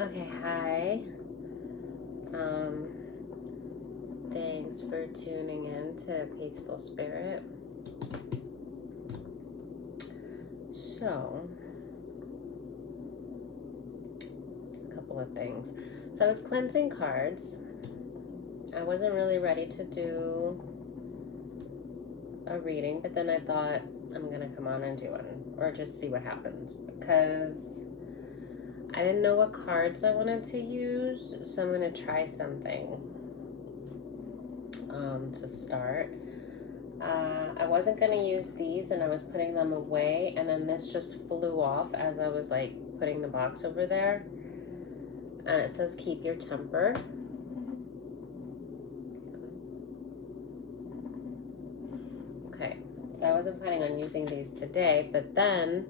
Okay, hi. Um, Thanks for tuning in to Peaceful Spirit. So, there's a couple of things. So I was cleansing cards. I wasn't really ready to do a reading, but then I thought I'm gonna come on and do one, or just see what happens, because I didn't know what cards I wanted to use, so I'm gonna try something to start. I wasn't going to use these, and I was putting them away, and then this just flew off as I was like putting the box over there, and it says keep your temper. Okay, so I wasn't planning on using these today, but then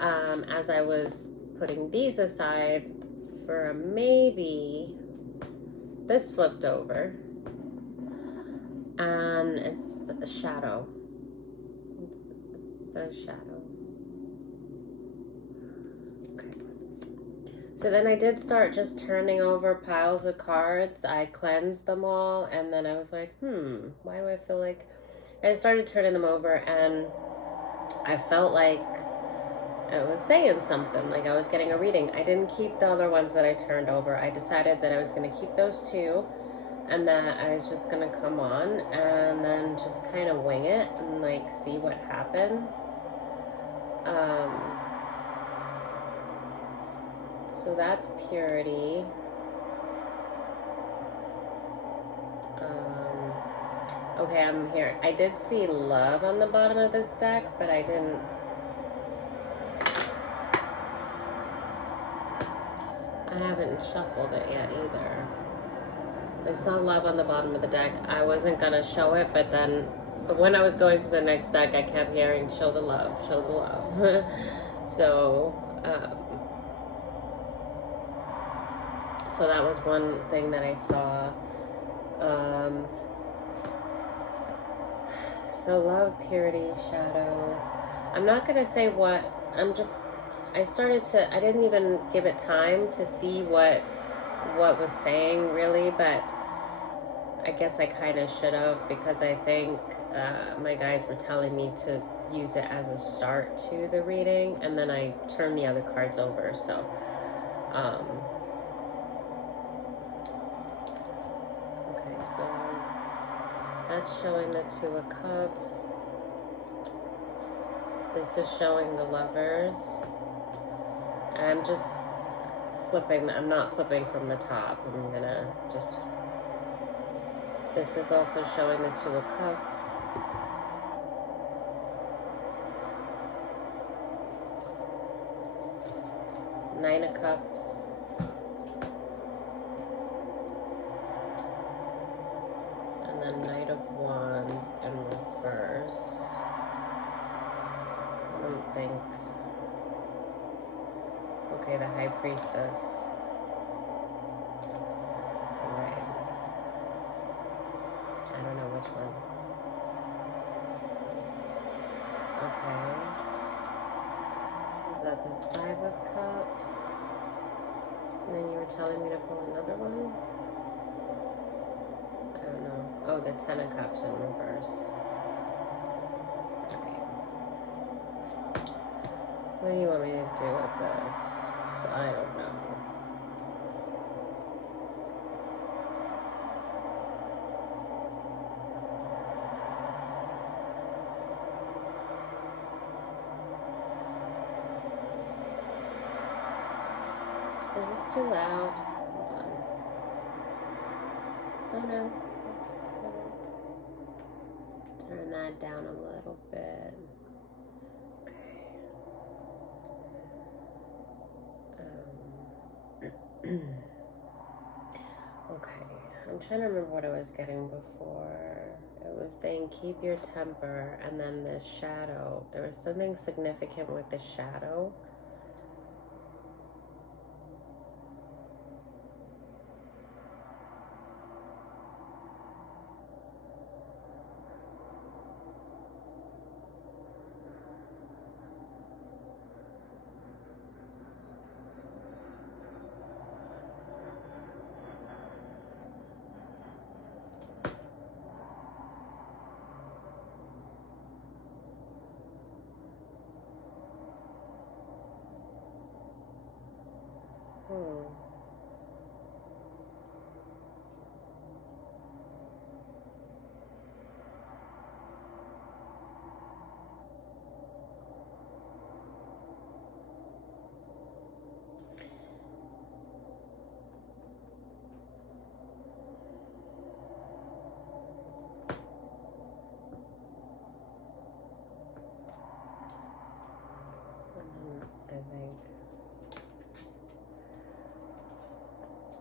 as I was putting these aside for a maybe, this flipped over, and it's a shadow. It says shadow. Okay. So then I did start just turning over piles of cards. I cleansed them all, and then I was like, why do I feel like... And I started turning them over, and I felt like I was saying something, like I was getting a reading. I didn't keep the other ones that I turned over. I decided that I was going to keep those two, and that I was just going to come on and then just kind of wing it and like see what happens. So that's purity. Okay, I'm here. I did see love on the bottom of this deck, but I didn't... I haven't shuffled it yet either. I saw love on the bottom of the deck. I wasn't gonna show it, but when I was going to the next deck, I kept hearing show the love, show the love. So that was one thing that I saw. So love, purity, shadow. I'm not gonna say what. I didn't even give it time to see what was saying really, but I guess I kind of should have, because I think my guys were telling me to use it as a start to the reading, and then I turned the other cards over. So okay, so that's showing the Two of Cups. This is showing the Lovers. I'm just flipping. I'm not flipping from the top. I'm gonna just... This is also showing the Two of Cups. Nine of Cups. And then Knight of Wands in reverse. I don't think... Okay, the High Priestess. Right. I don't know which one. Okay. Is that the Five of Cups? And then you were telling me to pull another one? I don't know. Oh, the Ten of Cups in reverse. Okay. What do you want me to do with this? I don't know. Is this too loud? Hold on. Oh no. Let's turn that down a little bit. Okay. Okay. I'm trying to remember what I was getting before. It was saying keep your temper, and then the shadow. There was something significant with the shadow.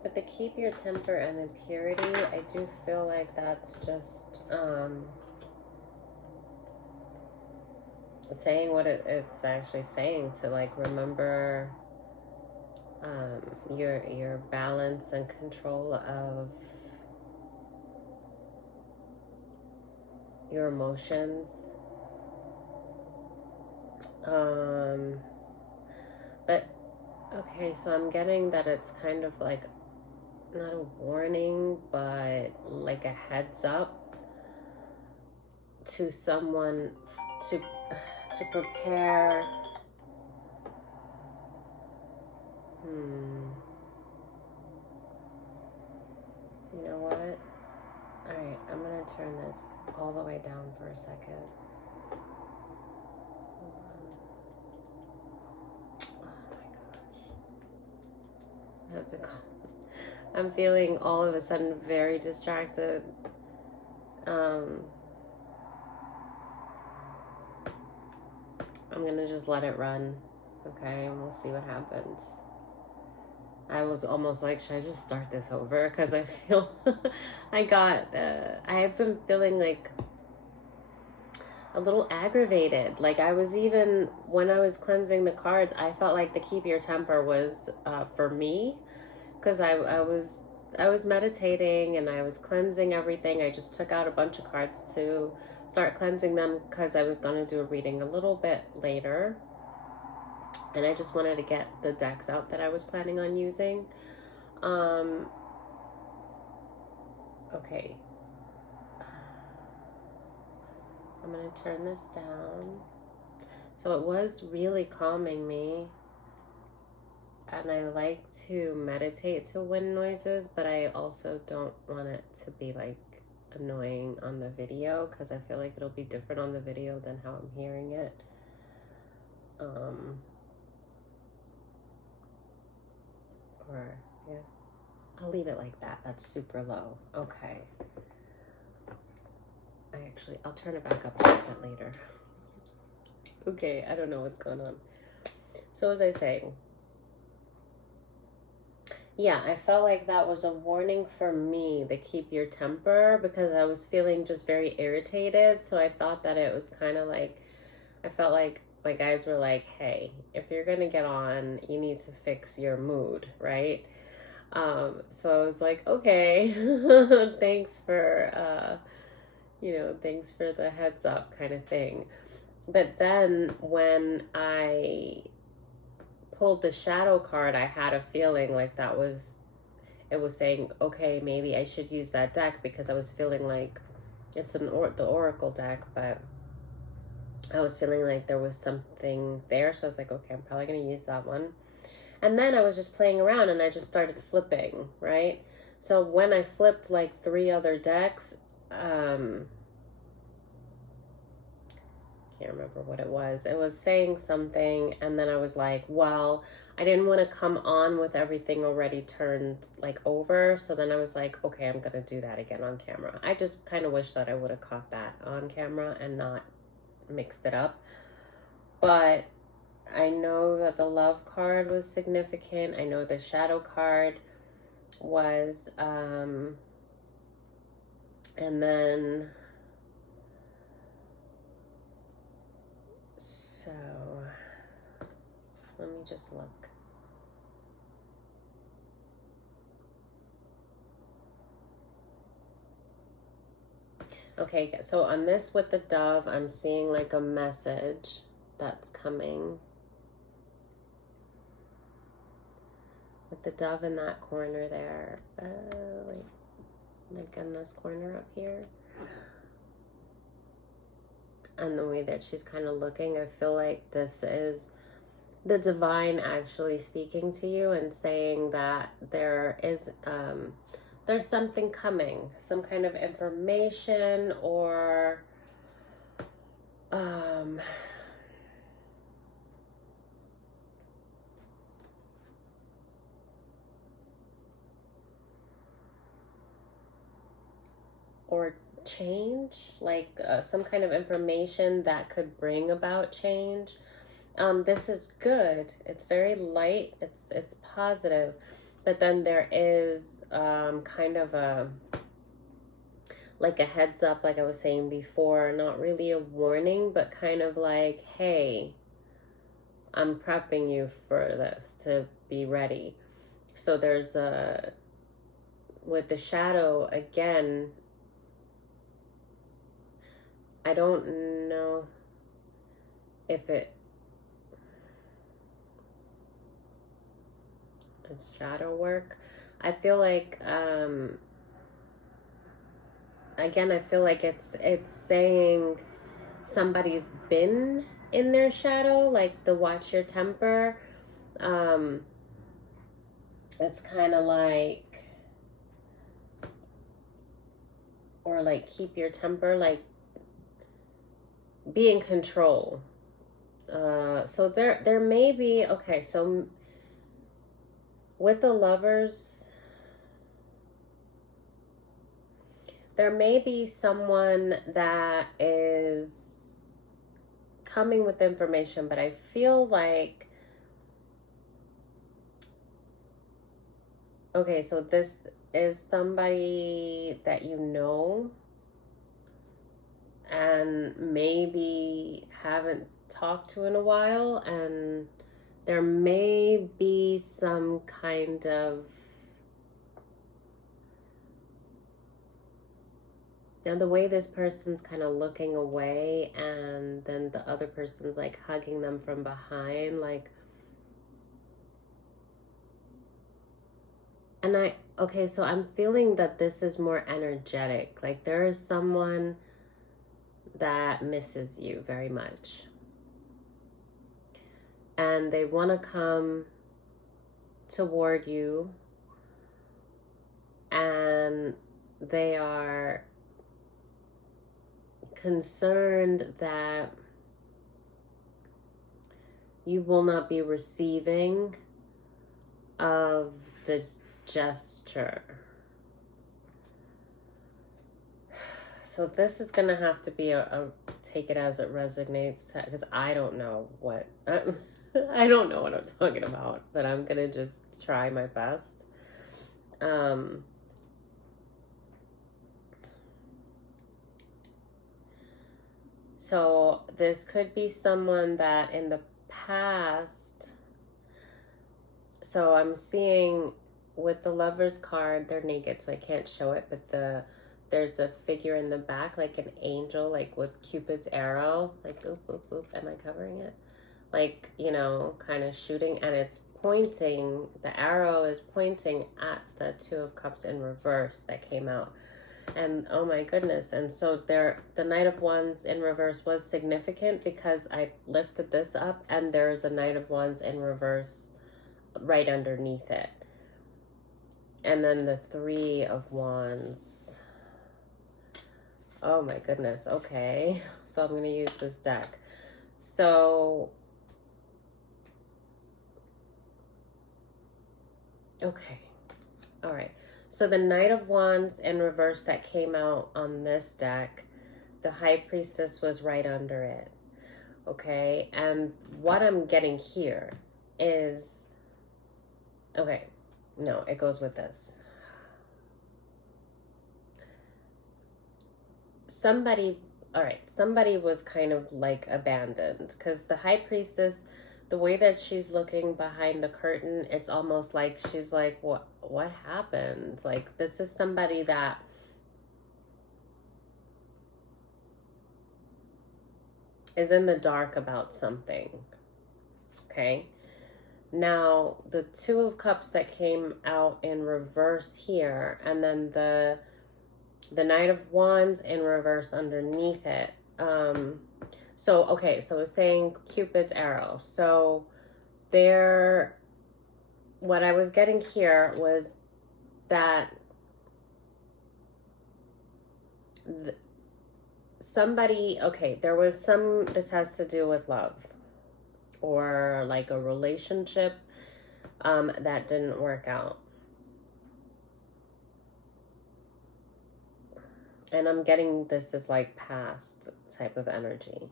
But to keep your temper and the purity, I do feel like that's just saying what it's actually saying, to like remember your balance and control of your emotions. But okay, so I'm getting that it's kind of like not a warning, but like a heads up to someone to prepare. You know what? Alright, I'm gonna turn this all the way down for a second. That's a. I'm feeling all of a sudden very distracted. I'm gonna just let it run, okay, and we'll see what happens. I was almost like, should I just start this over? Because I feel I've been feeling like a little aggravated. Like I was, even when I was cleansing the cards, I felt like the keep your temper was for me, because I was meditating and I was cleansing everything. I just took out a bunch of cards to start cleansing them because I was going to do a reading a little bit later. And I just wanted to get the decks out that I was planning on using. Okay. I'm going to turn this down. So it was really calming me. And I like to meditate to wind noises, but I also don't want it to be like annoying on the video, because I feel like it'll be different on the video than how I'm hearing it. Or yes, I'll leave it like that. That's super low. Okay. I'll turn it back up a little bit later. Okay, I don't know what's going on. So as I was saying, yeah, I felt like that was a warning for me to keep your temper, because I was feeling just very irritated. So I thought that it was kind of like, I felt like my guys were like, hey, if you're going to get on, you need to fix your mood, right? So I was like, okay, thanks for, thanks for the heads up kind of thing. But then when I pulled the shadow card, I had a feeling like it was saying, okay, maybe I should use that deck, because I was feeling like it's the Oracle deck, but I was feeling like there was something there. So I was like, okay, I'm probably going to use that one. And then I was just playing around and I just started flipping, right? So when I flipped like 3 other decks, can't remember what it was. It was saying something, and then I was like, well, I didn't want to come on with everything already turned like over. So then I was like, okay, I'm going to do that again on camera. I just kind of wish that I would have caught that on camera and not mixed it up. But I know that the love card was significant. I know the shadow card was, and then, so let me just look. Okay, so on this with the dove, I'm seeing like a message that's coming. With the dove in that corner there, like in this corner up here. And the way that she's kind of looking, I feel like this is the divine actually speaking to you and saying that there is, there's something coming, some kind of information or or change, like some kind of information that could bring about change. This is good. It's very light. It's positive. But then there is kind of a, like a heads up, like I was saying before, not really a warning, but kind of like, hey, I'm prepping you for this to be ready. So there's a, with the shadow, again, I don't know if it's shadow work. I feel like, again, I feel like it's saying somebody's been in their shadow, like the watch your temper. It's kind of like, or like keep your temper, like be in control. So there may be, okay, so with the Lovers, there may be someone that is coming with information, but I feel like, okay, so this is somebody that you know and maybe haven't talked to in a while, and there may be some kind of, now the way this person's kind of looking away and then the other person's like hugging them from behind, like, and okay, so I'm feeling that this is more energetic, like there is someone that misses you very much and they want to come toward you, and they are concerned that you will not be receiving of the gesture. So this is going to have to be a take it as it resonates, because I don't know what I don't know what I'm talking about, but I'm going to just try my best. So this could be someone that in the past, so I'm seeing with the Lovers card, they're naked, so I can't show it, but there's a figure in the back, like an angel, like with Cupid's arrow, like oop, oop, oop. Am I covering it? Like, you know, kind of shooting, and it's pointing, the arrow is pointing at the Two of Cups in reverse that came out. And oh my goodness. And so the Knight of Wands in reverse was significant because I lifted this up and there is a Knight of Wands in reverse right underneath it. And then the Three of Wands. Oh my goodness. Okay. So I'm going to use this deck. So, okay. All right. So the Knight of Wands in reverse that came out on this deck, the High Priestess was right under it. Okay. And what I'm getting here is, okay, no, it goes with this. Somebody, all right, somebody was kind of like abandoned, because the High Priestess, the way that she's looking behind the curtain, it's almost like she's like, what happened? Like, this is somebody that is in the dark about something. Okay. Now, the Two of Cups that came out in reverse here, and then the Knight of Wands in reverse underneath it. So, okay, so it's saying Cupid's arrow. So what I was getting here was that somebody, okay, this has to do with love or like a relationship that didn't work out. And I'm getting this is like past type of energy.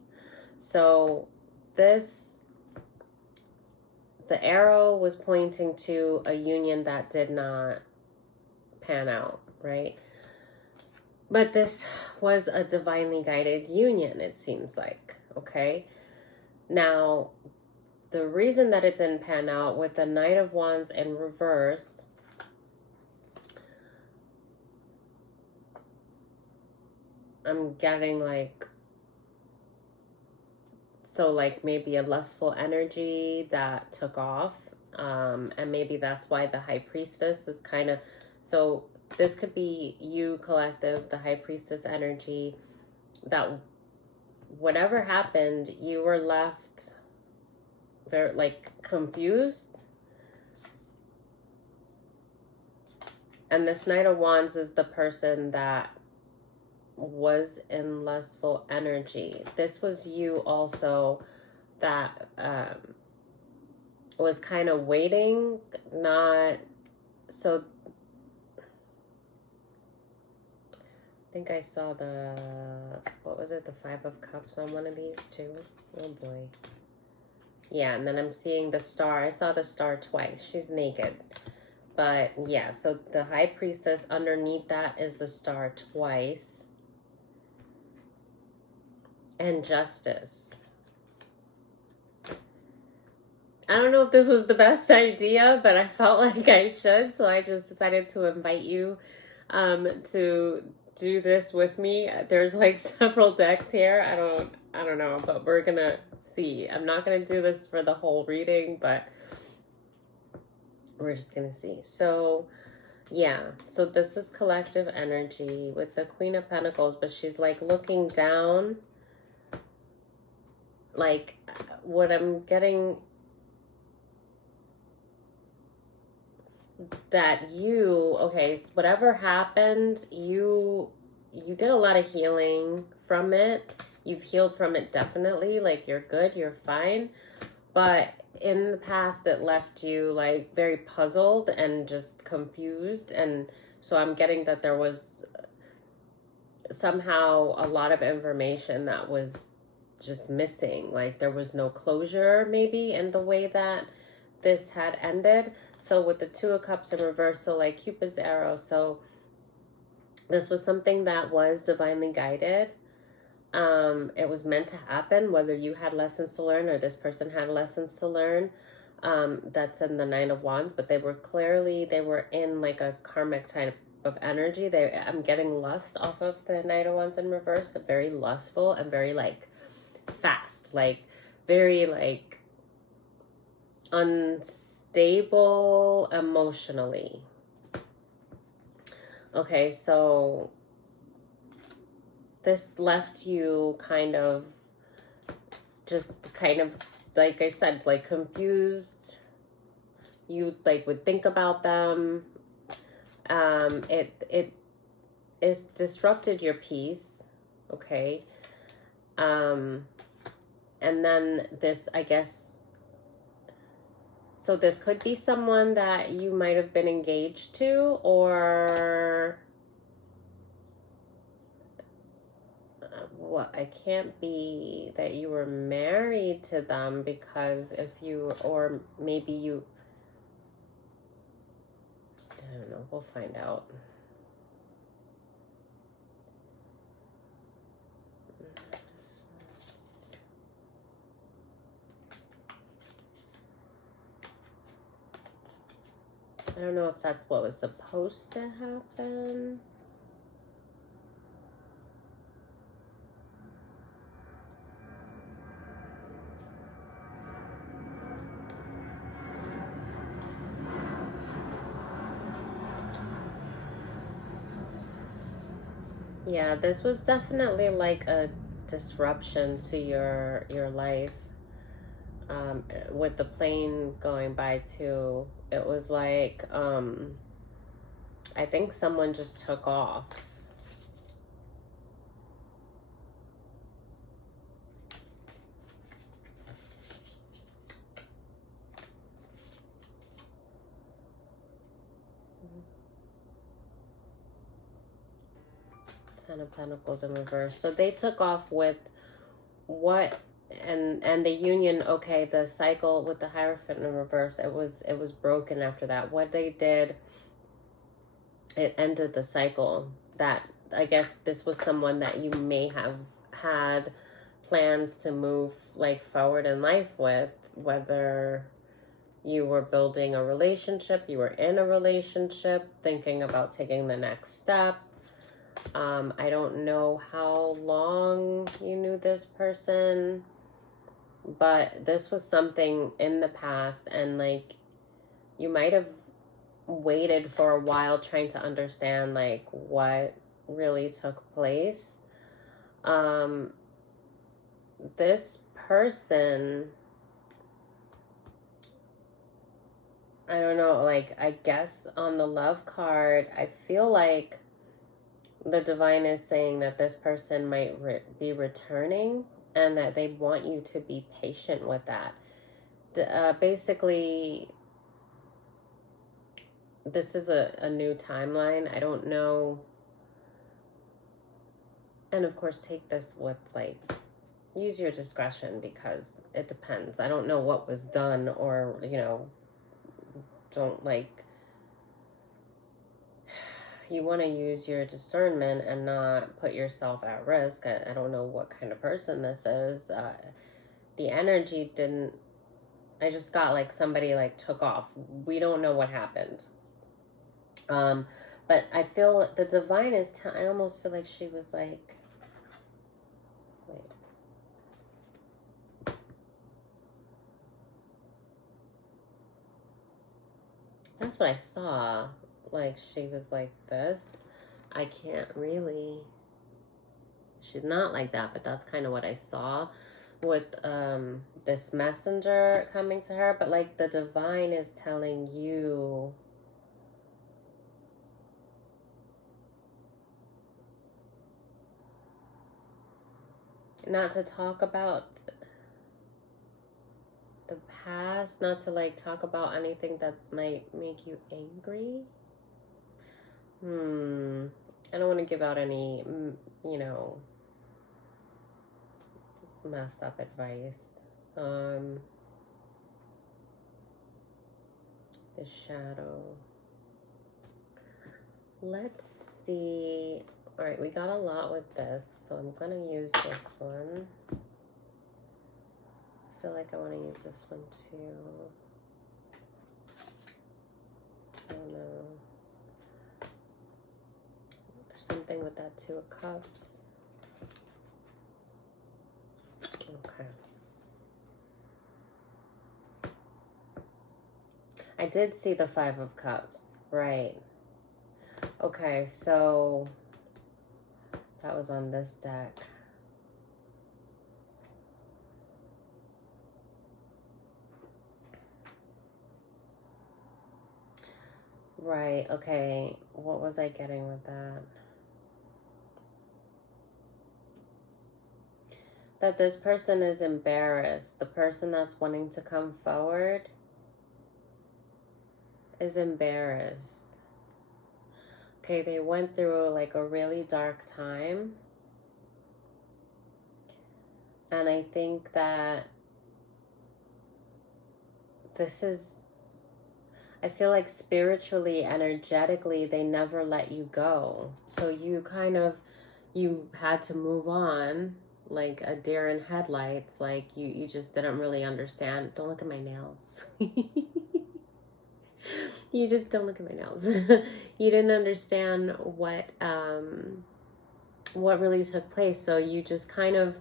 So the the arrow was pointing to a union that did not pan out, right? But this was a divinely guided union, it seems like, okay? Now, the reason that it didn't pan out with the Knight of Wands in reverse, I'm getting like, so like maybe a lustful energy that took off. And maybe that's why the High Priestess is kind of, so this could be you, collective, the High Priestess energy, that whatever happened, you were left very like confused. And this Knight of Wands is the person that was in lustful energy. This was you also that was kind of waiting, not so. I think I saw the, what was it, the Five of Cups on one of these too. Oh boy. Yeah, and then I'm seeing the star. I saw the star twice. She's naked. But yeah, so the High Priestess, underneath that is the star twice. And Justice. I don't know if this was the best idea, but I felt like I should, so I just decided to invite you to do this with me. There's like several decks here. I don't know, but we're gonna see. I'm not gonna do this for the whole reading, but we're just gonna see. So yeah, so this is collective energy with the Queen of Pentacles, but she's like looking down. Like what I'm getting, that you, okay, so whatever happened, you did a lot of healing from it. You've healed from it, definitely. Like, you're good, you're fine. But in the past, it left you like very puzzled and just confused. And so I'm getting that there was somehow a lot of information that was just missing. Like, there was no closure maybe in the way that this had ended. So with the Two of Cups in reverse, so like Cupid's arrow, so this was something that was divinely guided. It was meant to happen, whether you had lessons to learn or this person had lessons to learn. That's in the Nine of Wands, but they were in like a karmic type of energy. I'm getting lust off of the Knight of Wands in reverse, very lustful and very like fast, like very like unstable emotionally. Okay, so this left you kind of like I said, like confused. You like would think about them. It is disrupted your peace. Okay. And then this, I guess, so this could be someone that you might have been engaged to, or what? I can't be that you were married to them, because if you, or maybe you, I don't know, we'll find out. I don't know if that's what was supposed to happen. Yeah, this was definitely like a disruption to your life. With the plane going by too, it was like I think someone just took off. Ten of Pentacles in reverse. So they took off with what and the union, okay, the cycle with the Hierophant in reverse, it was broken after that. What they did, it ended the cycle. That, I guess this was someone that you may have had plans to move like forward in life with, whether you were building a relationship, you were in a relationship, thinking about taking the next step. I don't know how long you knew this person, but this was something in the past, and like you might have waited for a while trying to understand like what really took place. This person, I don't know, like I guess on the love card, I feel like the divine is saying that this person might be returning, and that they want you to be patient with that. Basically, this is a new timeline. I don't know. And of course, take this with like, use your discretion, because it depends. I don't know what was done, or, you know, don't like, you want to use your discernment and not put yourself at risk. I don't know what kind of person this is. The energy didn't, I just got like somebody like took off. We don't know what happened. But I feel the divine is, I almost feel like she was like, wait. That's what I saw. Like she was like this. I can't really, she's not like that, but that's kind of what I saw with this messenger coming to her. But like the divine is telling you not to talk about the past, not to like talk about anything that might make you angry. I don't want to give out any, you know, messed up advice. The shadow. Let's see. All right, we got a lot with this, so I'm going to use this one. I feel like I want to use this one too. I don't know. There's something with that Two of Cups. Okay. I did see the Five of Cups. Right. Okay, so that was on this deck. Right, okay. What was I getting with that? That this person is embarrassed. The person that's wanting to come forward is embarrassed. Okay, they went through like a really dark time. And I think that this is, I feel like spiritually, energetically, they never let you go. So you kind of, you had to move on like a deer in headlights. Like you just didn't really understand. Don't look at my nails. You just don't look at my nails. You didn't understand what really took place. So you just kind of,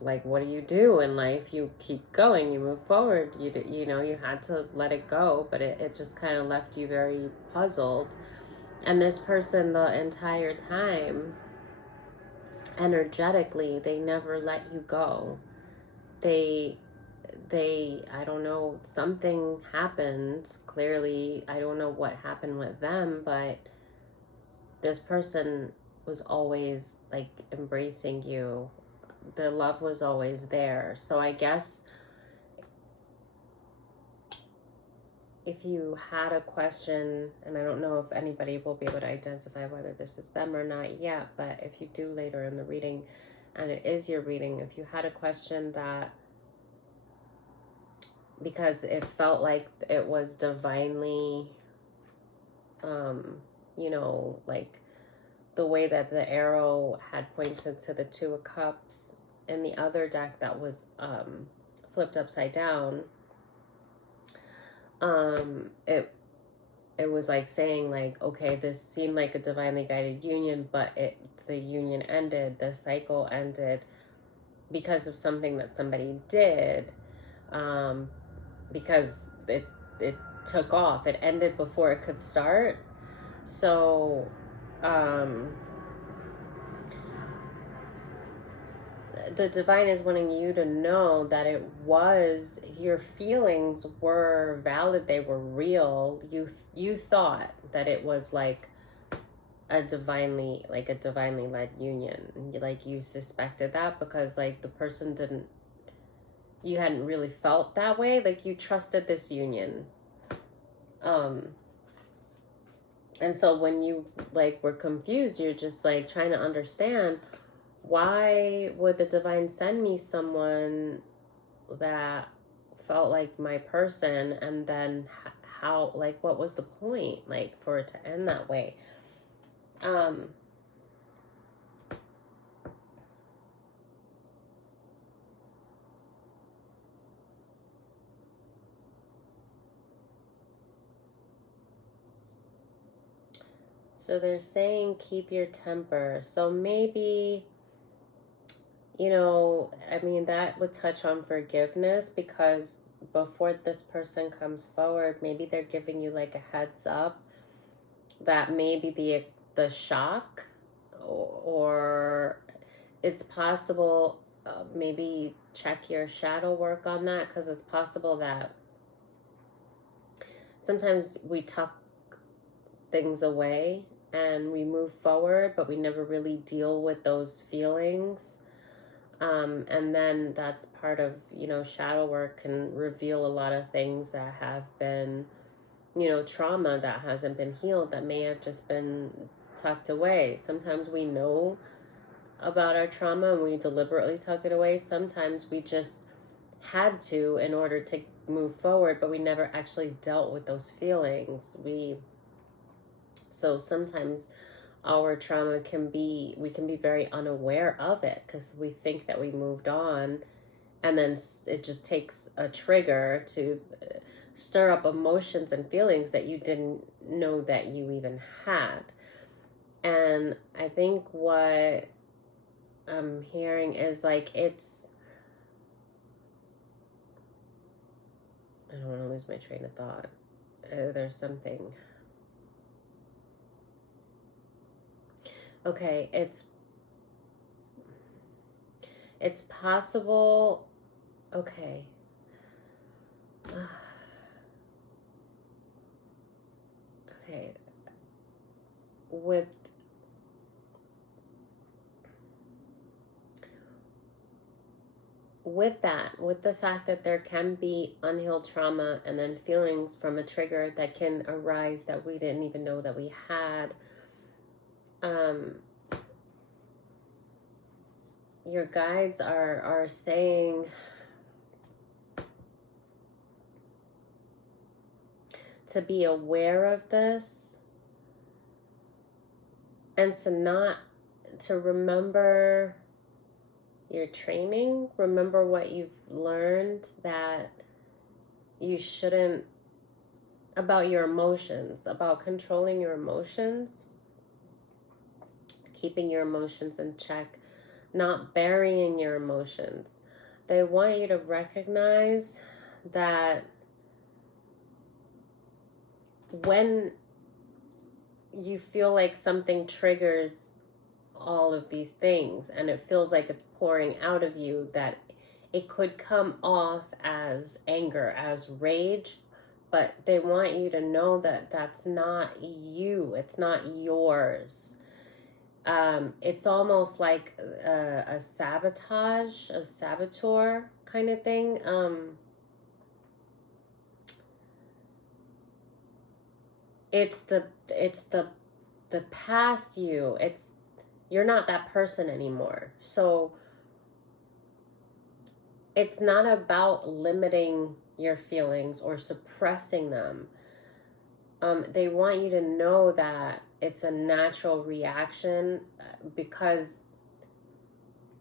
like, what do you do in life? You keep going, you move forward. You know, you had to let it go, but it just kind of left you very puzzled. And this person, the entire time, energetically, they never let you go. They, I don't know, something happened. Clearly, I don't know what happened with them, but this person was always like embracing you. The love was always there. So I guess if you had a question, and I don't know if anybody will be able to identify whether this is them or not yet, but if you do later in the reading, and it is your reading, if you had a question that, because it felt like it was divinely, like the way that the arrow had pointed to the Two of Cups in the other deck that was flipped upside down, it was like saying like, okay, this seemed like a divinely guided union, but the union ended, the cycle ended because of something that somebody did, because it took off. It ended before it could start. So the divine is wanting you to know that it was, your feelings were valid, they were real. You thought that it was like a divinely led union, like you suspected that because like the person didn't, you hadn't really felt that way, like you trusted this union. And so when you like were confused, you're just like trying to understand, why would the divine send me someone that felt like my person, and then how, like, what was the point, like, for it to end that way? So they're saying keep your temper. So maybe, I mean, that would touch on forgiveness, because before this person comes forward, maybe they're giving you like a heads up that maybe the shock, or it's possible, maybe check your shadow work on that, because it's possible that sometimes we tuck things away and we move forward, but we never really deal with those feelings. And then that's part of, shadow work can reveal a lot of things that have been, trauma that hasn't been healed, that may have just been tucked away. Sometimes we know about our trauma and we deliberately tuck it away. Sometimes we just had to in order to move forward, but we never actually dealt with those feelings. So sometimes our trauma we can be very unaware of it because we think that we moved on, and then it just takes a trigger to stir up emotions and feelings that you didn't know that you even had. And I think what I'm hearing is like, I don't want to lose my train of thought. There's something. Okay, it's possible. Okay. Okay. With the fact that there can be unhealed trauma and then feelings from a trigger that can arise that we didn't even know that we had, your guides are saying to be aware of this, and to remember your training, remember what you've learned, that you shouldn't, about your emotions, about controlling your emotions, keeping your emotions in check, not burying your emotions. They want you to recognize that when you feel like something triggers all of these things and it feels like it's pouring out of you, that it could come off as anger, as rage, but they want you to know that that's not you, it's not yours. It's almost like a sabotage, a saboteur kind of thing. It's the past you. You're not that person anymore. So it's not about limiting your feelings or suppressing them. They want you to know that it's a natural reaction because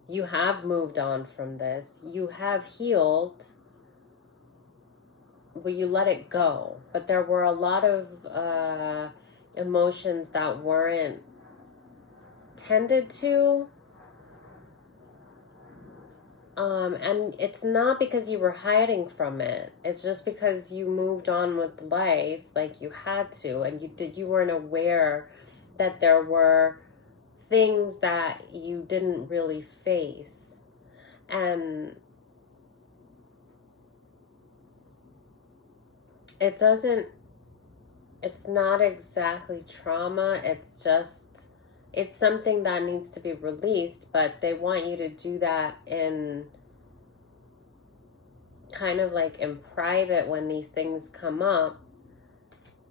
you have moved on from this. You have healed, but you let it go. But there were a lot of emotions that weren't tended to. And it's not because you were hiding from it. It's just because you moved on with life like you had to, and you weren't aware that there were things that you didn't really face. And it's not exactly trauma, it's something that needs to be released, but they want you to do that in kind of like in private when these things come up,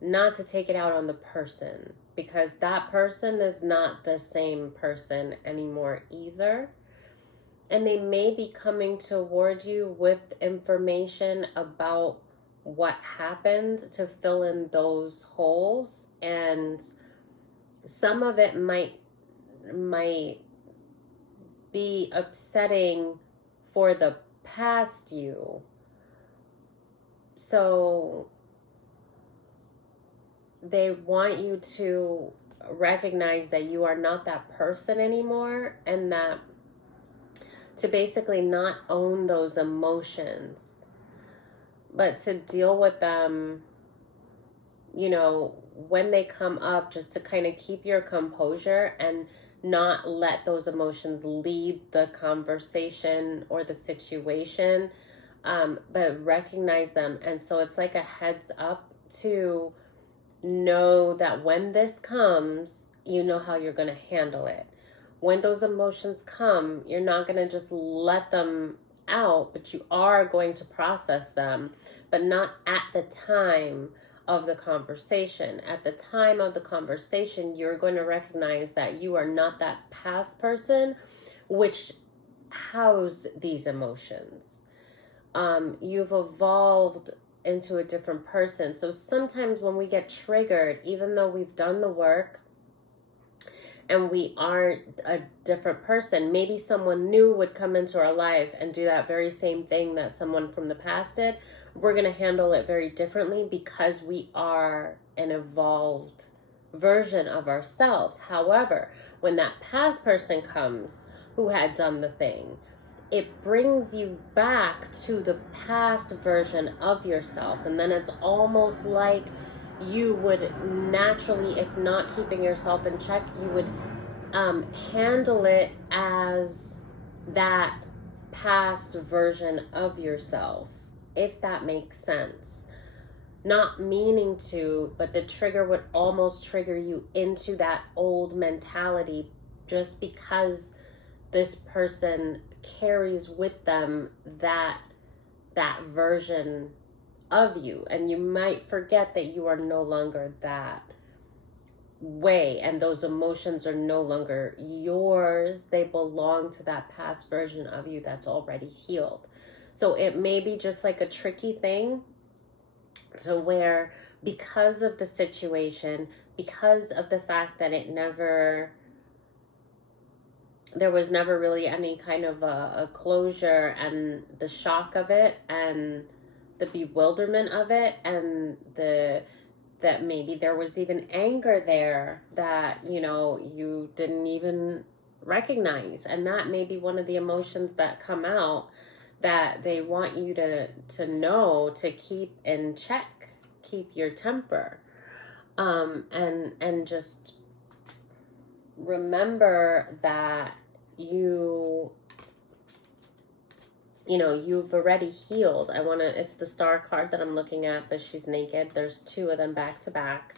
not to take it out on the person, because that person is not the same person anymore either. And they may be coming toward you with information about what happened to fill in those holes, and some of it might be upsetting for the past you. So they want you to recognize that you are not that person anymore, and that to basically not own those emotions, but to deal with them, when they come up, just to kind of keep your composure and not let those emotions lead the conversation or the situation, but recognize them. And so it's like a heads up to know that when this comes, you know how you're going to handle it. When those emotions come, you're not going to just let them out, but you are going to process them, but not at the time of the conversation. At the time of the conversation, you're going to recognize that you are not that past person which housed these emotions. You've evolved into a different person. So sometimes when we get triggered, even though we've done the work and we aren't a different person, maybe someone new would come into our life and do that very same thing that someone from the past did. We're going to handle it very differently because we are an evolved version of ourselves. However, when that past person comes who had done the thing, it brings you back to the past version of yourself. And then it's almost like you would naturally, if not keeping yourself in check, you would handle it as that past version of yourself, if that makes sense. Not meaning to, but the trigger would almost trigger you into that old mentality just because this person carries with them that version of you, and you might forget that you are no longer that way, and those emotions are no longer yours. They belong to that past version of you that's already healed. So it may be just like a tricky thing to where, because of the situation, because of the fact that there was never really any kind of a closure, and the shock of it and the bewilderment of it, and that maybe there was even anger there that you didn't even recognize, and that may be one of the emotions that come out that they want you to know to keep in check, keep your temper, and just remember that you've already healed. It's the Star card that I'm looking at, but she's naked. There's two of them back to back.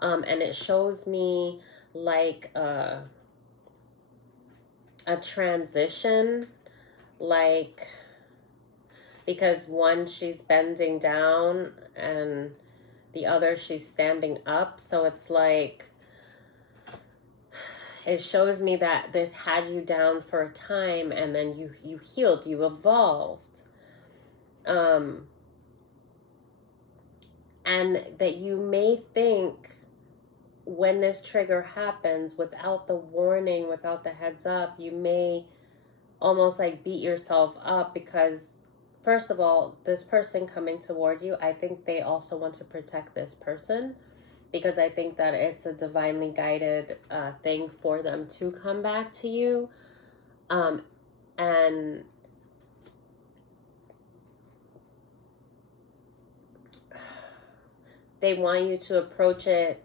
And it shows me like a transition, like, because one, she's bending down, and the other, she's standing up. So it's like it shows me that this had you down for a time, and then you healed, you evolved, and that you may think, when this trigger happens, without the warning, without the heads up, you may almost like beat yourself up, because first of all, this person coming toward you, I think they also want to protect this person, because I think that it's a divinely guided thing for them to come back to you. And they want you to approach it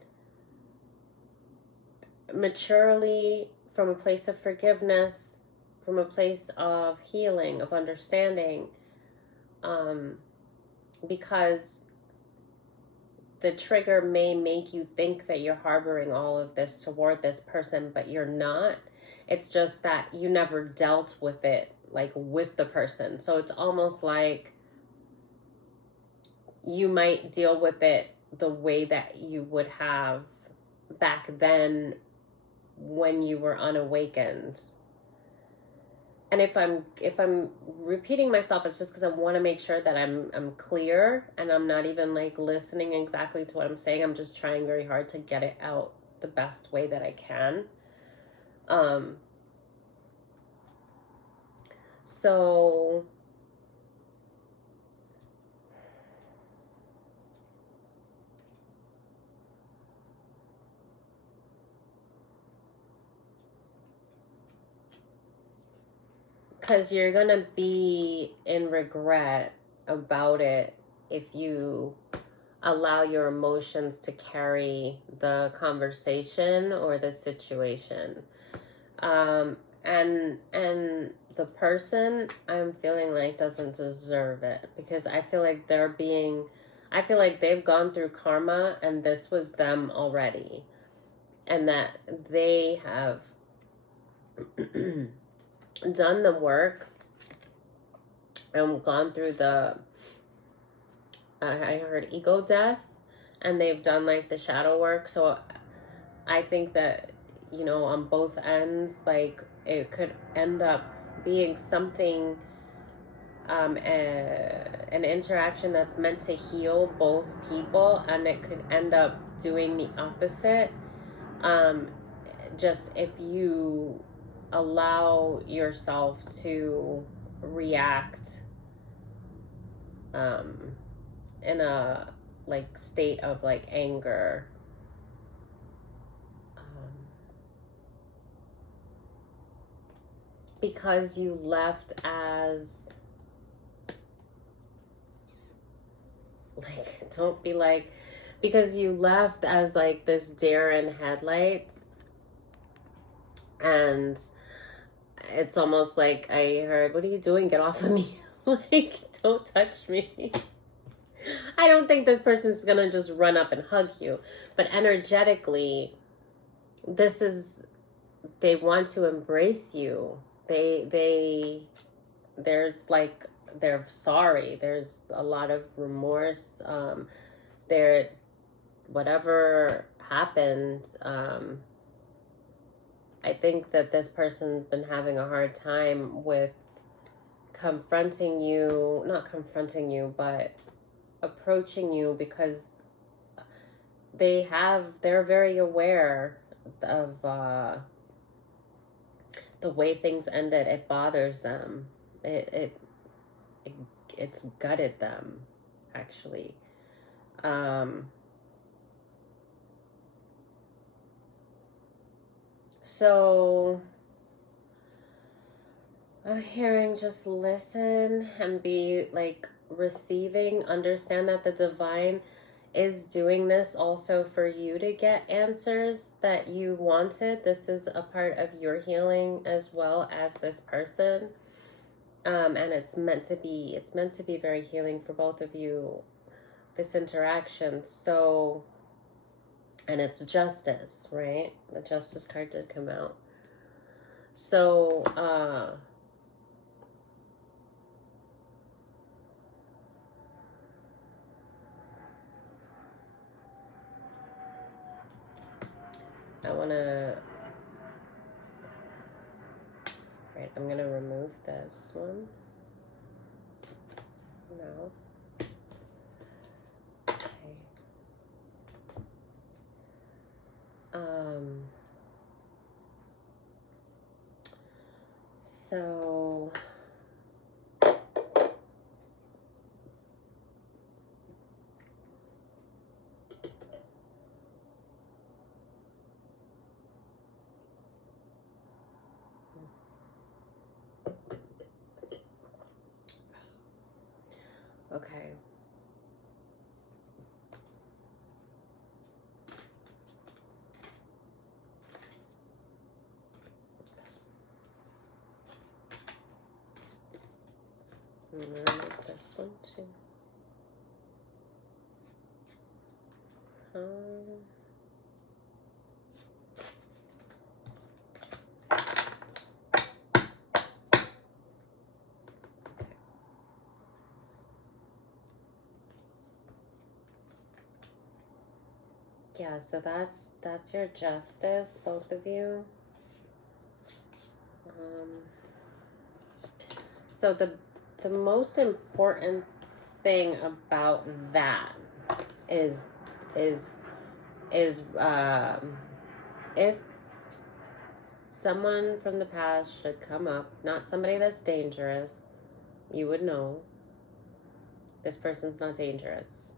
maturely, from a place of forgiveness, from a place of healing, of understanding, because the trigger may make you think that you're harboring all of this toward this person, but you're not. It's just that you never dealt with it, like with the person. So it's almost like you might deal with it the way that you would have back then when you were unawakened. And if I'm repeating myself, it's just because I want to make sure that I'm clear, and I'm not even like listening exactly to what I'm saying. I'm just trying very hard to get it out the best way that I can. So because you're gonna be in regret about it if you allow your emotions to carry the conversation or the situation. And the person, I'm feeling like, doesn't deserve it, because I feel like I feel like they've gone through karma, and this was them already, and that they have done the work and gone through the I heard ego death, and they've done like the shadow work. So I think that, on both ends, like, it could end up being something, an interaction that's meant to heal both people, and it could end up doing the opposite. Just if you allow yourself to react in a like state of like anger, because you left as like, don't be like, because you left as like this deer in headlights, and it's almost like I heard, what are you doing? Get off of me. Like, don't touch me. I don't think this person's gonna just run up and hug you, but energetically, they want to embrace you. There's like, they're sorry. There's a lot of remorse. Whatever happened, I think that this person's been having a hard time with confronting you, not confronting you, but approaching you, because they're very aware of the way things ended. It bothers them. It's gutted them, actually. So I'm hearing, just listen and be like receiving. Understand that the divine is doing this also for you to get answers that you wanted. This is a part of your healing as well as this person. And it's meant to be very healing for both of you, this interaction. So, and it's justice, right? The justice card did come out. So, I want to Right, I'm gonna remove this one. No. Okay. So okay. I'm gonna make this one too. Yeah, so that's your justice, both of you. So the most important thing about that is if someone from the past should come up, not somebody that's dangerous, you would know this person's not dangerous.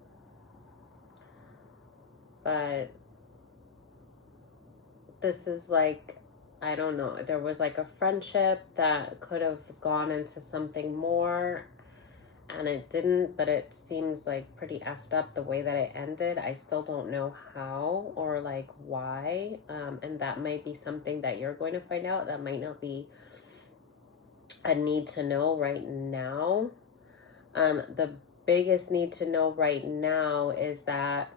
But this is like, I don't know, there was like a friendship that could have gone into something more and it didn't, but it seems like pretty effed up the way that it ended. I still don't know how or like why, and that might be something that you're going to find out. That might not be a need to know right now. The biggest need to know right now is that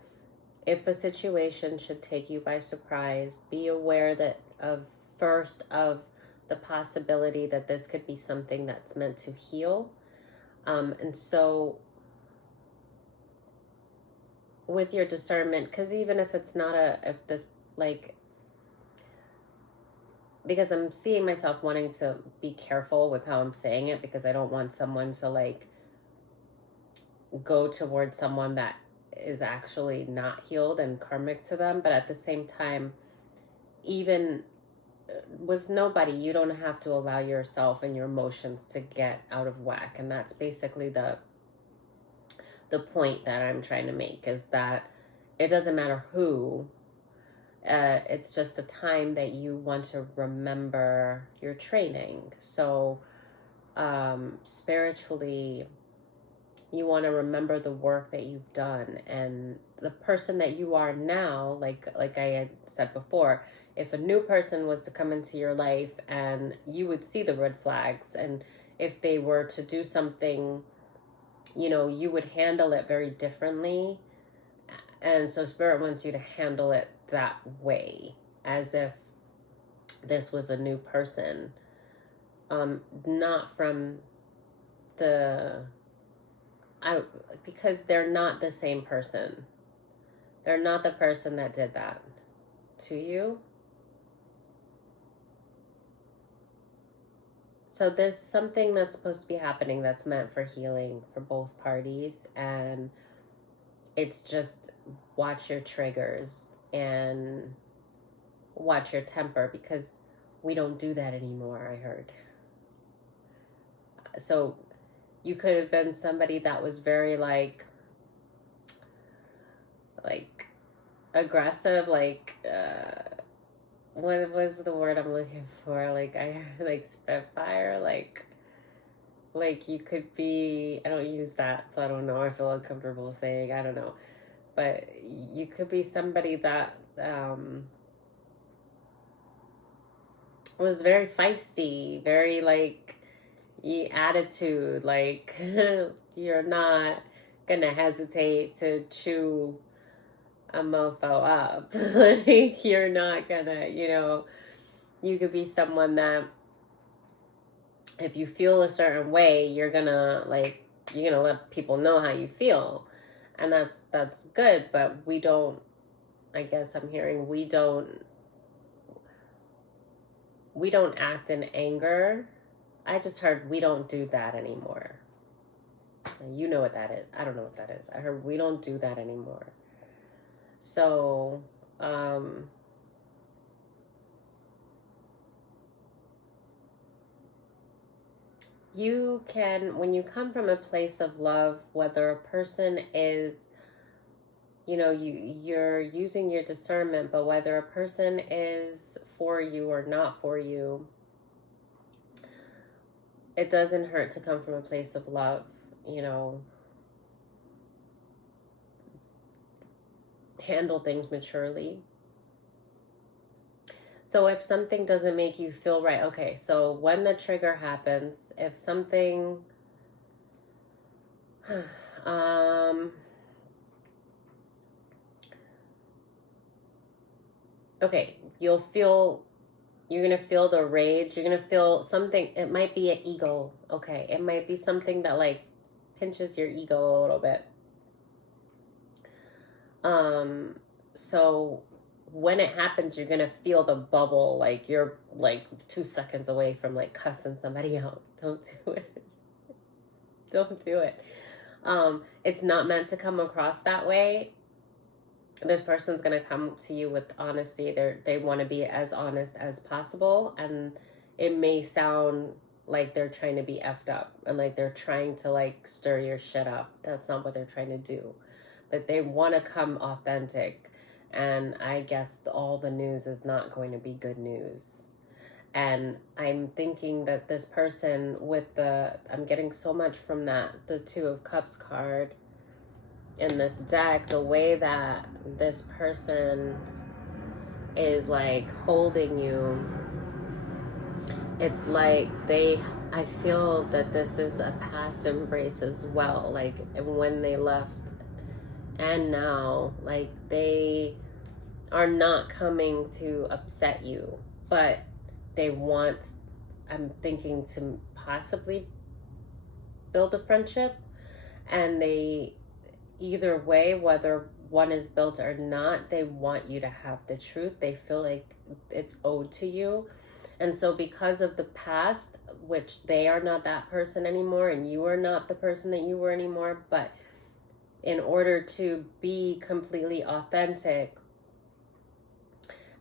if a situation should take you by surprise, be aware that of the possibility that this could be something that's meant to heal. And so with your discernment, because even if it's not if this, like, because I'm seeing myself wanting to be careful with how I'm saying it, because I don't want someone to like go towards someone that is actually not healed and karmic to them. But at the same time, even with nobody, you don't have to allow yourself and your emotions to get out of whack. And that's basically the point that I'm trying to make, is that it doesn't matter who, it's just a time that you want to remember your training. So spiritually, you want to remember the work that you've done and the person that you are now. Like I had said before, if a new person was to come into your life, and you would see the red flags, and if they were to do something, you know, you would handle it very differently. And so Spirit wants you to handle it that way, as if this was a new person, not from because they're not the same person. They're not the person that did that to you. So there's something that's supposed to be happening that's meant for healing for both parties, and it's just watch your triggers and watch your temper, because we don't do that anymore, I heard. So you could have been somebody that was very like aggressive, what was the word I'm looking for? Like, I like spitfire, like you could be, I don't use that, so I don't know, I feel uncomfortable saying, I don't know, but you could be somebody that was very feisty, very like attitude, like you're not gonna hesitate to chew a mofo up. Like, you're not gonna, you know, you could be someone that if you feel a certain way, you're gonna let people know how you feel. And that's good, but we don't, I guess I'm hearing, we don't act in anger. I just heard we don't do that anymore. You know what that is. I don't know what that is. I heard we don't do that anymore. So, you can, when you come from a place of love, whether a person is, you're using your discernment, but whether a person is for you or not for you, it doesn't hurt to come from a place of love, handle things maturely. So if something doesn't make you feel right, okay, so when the trigger happens, if something, okay, you're going to feel the rage. You're going to feel something. It might be an ego. Okay. It might be something that like pinches your ego a little bit. So when it happens, you're going to feel the bubble. Like you're like 2 seconds away from like cussing somebody out. Don't do it. Don't do it. It's not meant to come across that way. This person's going to come to you with honesty. They want to be as honest as possible, and it may sound like they're trying to be effed up and like they're trying to like stir your shit up. That's not what they're trying to do, but they want to come authentic. And I guess all the news is not going to be good news. And I'm thinking that this person I'm getting so much from the 2 of Cups card in this deck, the way that this person is like holding you, it's like I feel that this is a past embrace as well, like when they left and now, like they are not coming to upset you, but they want, I'm thinking, to possibly build a friendship, and they, either way, whether one is built or not, they want you to have the truth. They feel like it's owed to you. And so because of the past, which they are not that person anymore and you are not the person that you were anymore, but in order to be completely authentic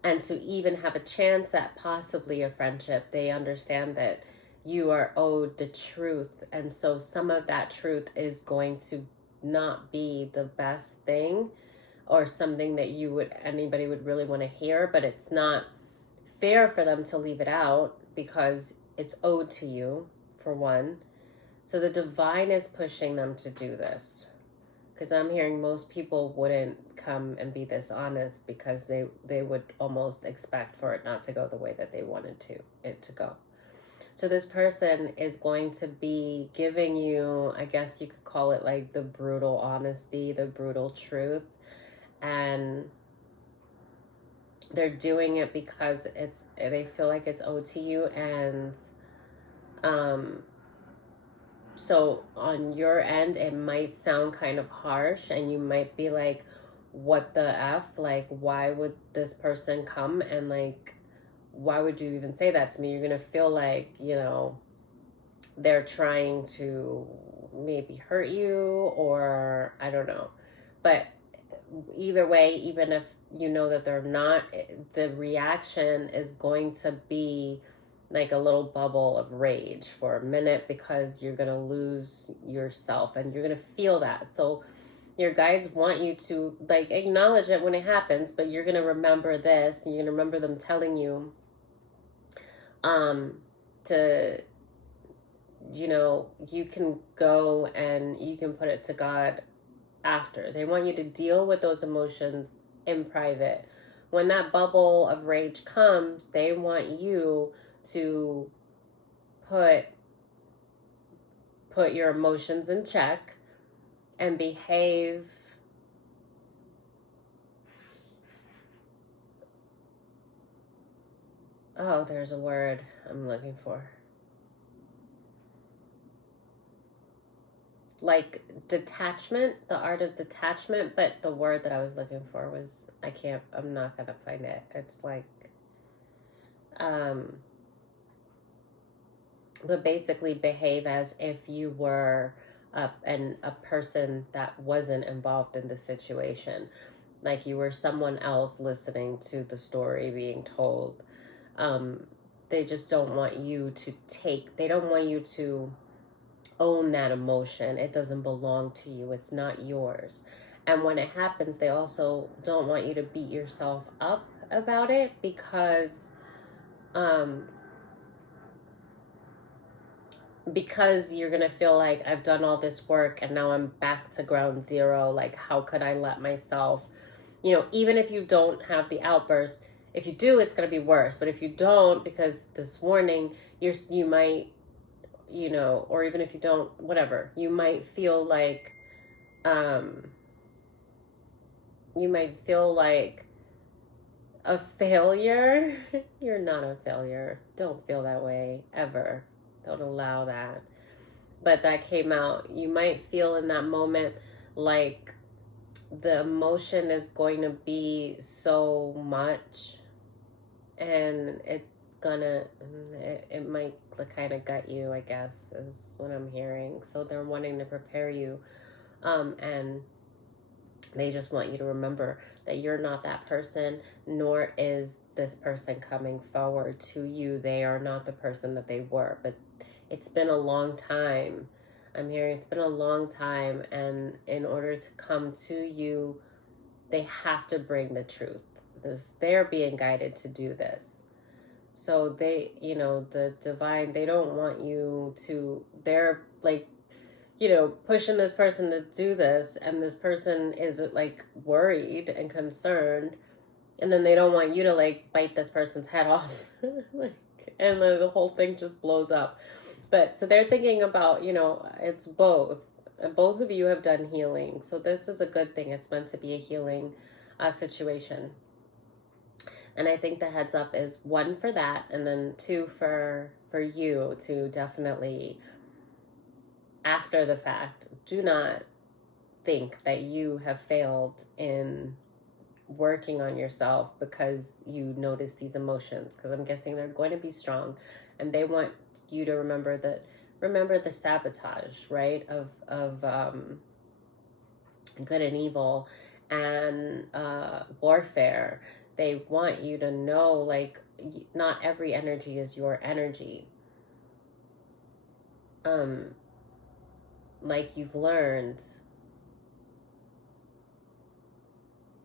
and to even have a chance at possibly a friendship, they understand that you are owed the truth. And so some of that truth is going to not be the best thing or something that anybody would really want to hear, but it's not fair for them to leave it out because it's owed to you, for one. So the divine is pushing them to do this, because I'm hearing most people wouldn't come and be this honest because they would almost expect for it not to go the way that they wanted it to go. So this person is going to be giving you, I guess you could call it like the brutal honesty, the brutal truth. And they're doing it because they feel like it's owed to you. And so on your end, it might sound kind of harsh and you might be like, what the F? Like, why would this person come and like, why would you even say that to me? You're going to feel like, they're trying to maybe hurt you, or I don't know. But either way, even if you know that they're not, the reaction is going to be like a little bubble of rage for a minute, because you're going to lose yourself and you're going to feel that. So your guides want you to like acknowledge it when it happens, but you're going to remember this, and you're going to remember them telling you to, you can go and you can put it to God after. They want you to deal with those emotions in private. When that bubble of rage comes, they want you to put your emotions in check and behave there's a word I'm looking for. Like detachment, the art of detachment, but the word that I was looking for was, I'm not gonna find it. It's like, but basically behave as if you were a person that wasn't involved in the situation, like you were someone else listening to the story being told. um, they just don't want you to they don't want you to own that emotion. It doesn't belong to you, it's not yours. And when it happens, they also don't want you to beat yourself up about it, um because you're gonna feel like, I've done all this work and now I'm back to ground zero. Like, how could I let myself, even if you don't have the outburst, if you do, it's gonna be worse. But if you don't, because this warning, you might, or even if you don't, whatever, you might feel like, um, a failure. You're not a failure. Don't feel that way ever. Don't allow that. But that came out. You might feel in that moment like the emotion is going to be so much, and it might kind of gut you, I guess, is what I'm hearing. So they're wanting to prepare you, and they just want you to remember that you're not that person, nor is this person coming forward to you. They are not the person that they were. But it's been a long time. I'm hearing it's been a long time, and in order to come to you, they have to bring the truth. They're being guided to do this. So they, the divine, they don't want you to, they're like, pushing this person to do this, and this person is like worried and concerned, and then they don't want you to like bite this person's head off. Like, and then the whole thing just blows up. But so they're thinking about, it's both. Both of you have done healing, so this is a good thing. It's meant to be a healing situation. And I think the heads up is 1 for that, and then 2 for you to definitely, after the fact, do not think that you have failed in working on yourself because you notice these emotions, because I'm guessing they're going to be strong, and they want you to remember the sabotage, right, of good and evil, and warfare. They want you to know, like, not every energy is your energy. Like you've learned.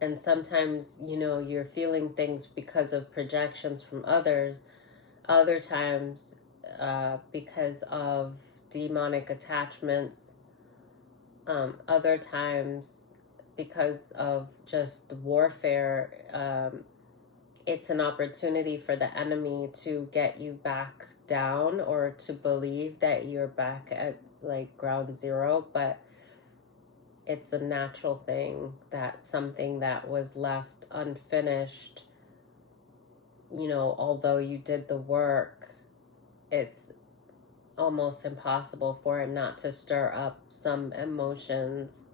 And sometimes, you're feeling things because of projections from others. Other times, because of demonic attachments. Other times, because of just warfare. It's an opportunity for the enemy to get you back down, or to believe that you're back at like ground zero. But it's a natural thing that something that was left unfinished, although you did the work, it's almost impossible for it not to stir up some emotions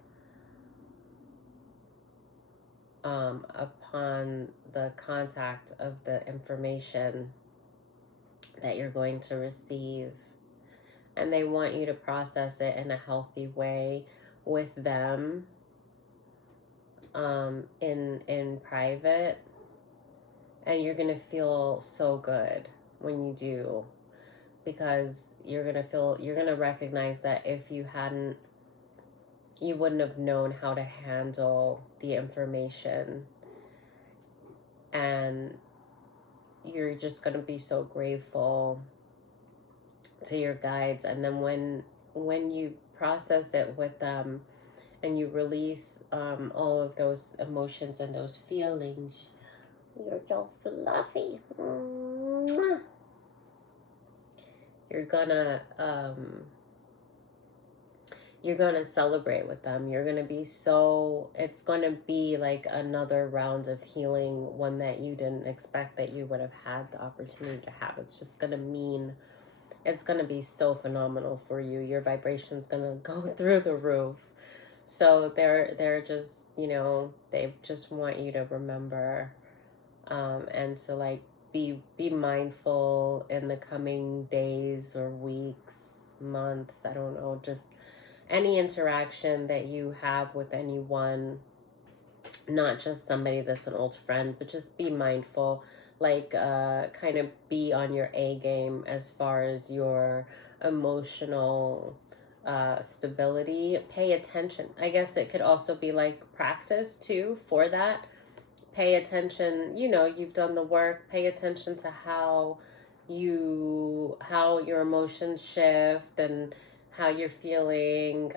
upon the contact of the information that you're going to receive. And they want you to process it in a healthy way with them, in private. And you're going to feel so good when you do, because you're going to recognize that if you hadn't, you wouldn't have known how to handle the information. And you're just going to be so grateful to your guides. And then when you process it with them, and you release all of those emotions and those feelings, you're so fluffy. You're gonna celebrate with them. You're gonna be it's gonna be like another round of healing, one that you didn't expect that you would have had the opportunity to have. It's just gonna it's gonna be so phenomenal for you. Your vibration's gonna go through the roof. So they're just, they just want you to remember, and to like be mindful in the coming days or weeks, months, I don't know, just any interaction that you have with anyone, not just somebody that's an old friend, but just be mindful, like kind of be on your A game as far as your emotional stability. Pay attention. I guess it could also be like practice too for that. Pay attention, you know, you've done the work, pay attention to how your emotions shift and how you're feeling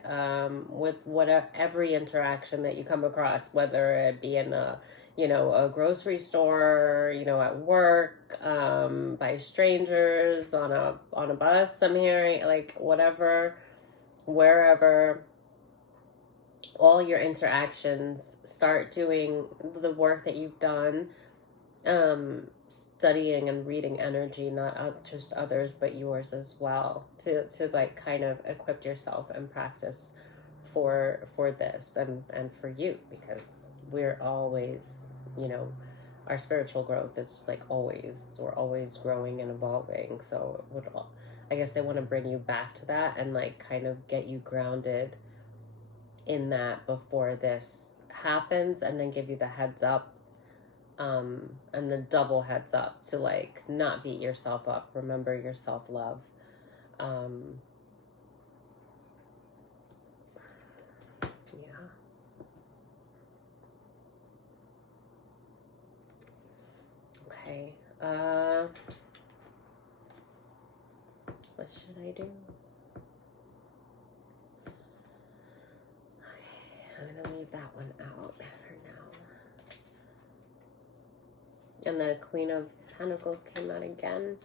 with whatever every interaction that you come across, whether it be in a, you know, a grocery store, you know, at work, by strangers, on a bus, I'm hearing, like whatever, wherever, all your interactions, start doing the work that you've done, studying and reading energy, not just others but yours as well, to like kind of equip yourself and practice for this and for you, because we're always, you know, our spiritual growth is like always, we're always growing and evolving. So it would, I guess they want to bring you back to that and like kind of get you grounded in that before this happens, and then give you the heads up, and the double heads up to like not beat yourself up. Remember your self-love. Yeah. Okay. What should I do? Okay, I'm gonna leave that one out for now. And the Queen of Pentacles came out again.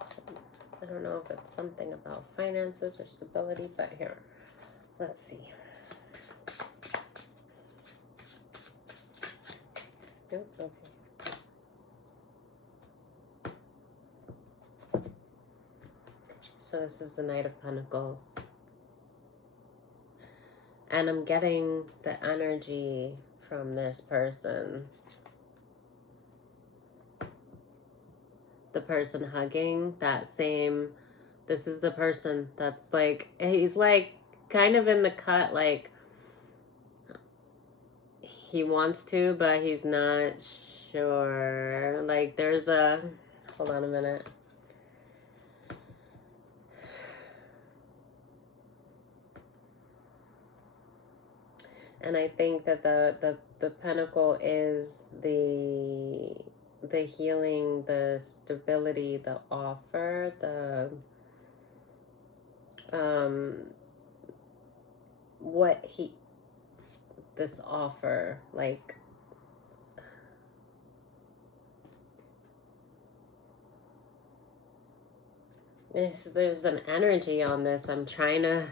So, I don't know if it's something about finances or stability, but here, let's see. Oh, okay. So this is the Knight of Pentacles. And I'm getting the energy from this person. The person hugging, that same, this is the person that's like, he's like kind of in the cut, like he wants to, but he's not sure. Like there's a, hold on a minute. And I think that the pentacle is the healing, the stability, the offer, the what he, this offer, like there's an energy on this. I'm trying to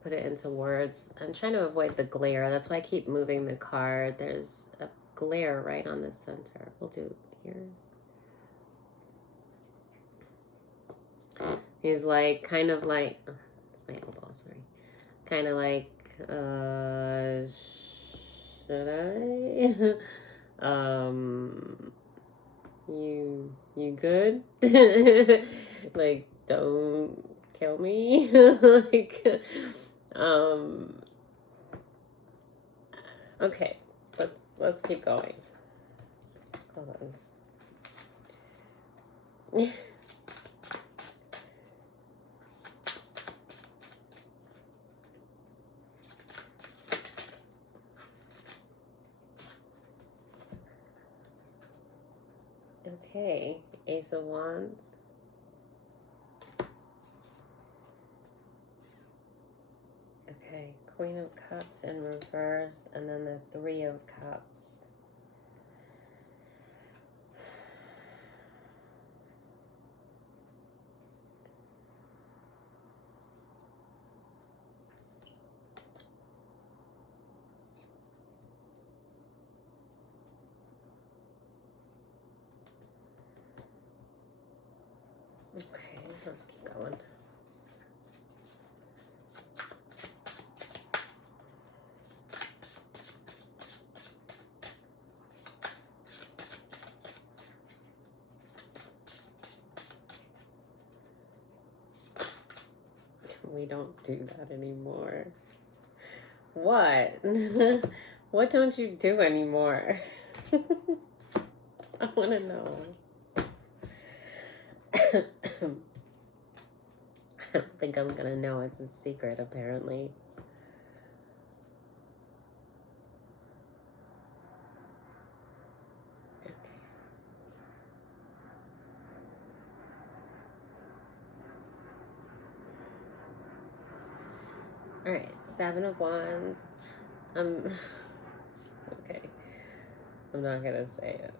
put it into words. I'm trying to avoid the glare. That's why I keep moving the card. There's a glare right on the center. We'll do it here. He's like, kind of like, oh, it's my elbow, sorry. Kind of like, should I? You good? Like, don't kill me. Like, okay, let's keep going. Hold on. Okay, Ace of Wands. Okay, Queen of Cups in reverse, and then the Three of Cups. Okay, let's keep going. We don't do that anymore. What? What don't you do anymore? I want to know. I don't think I'm gonna know. It's a secret, apparently. All right, Seven of Wands. Okay. I'm not gonna say it.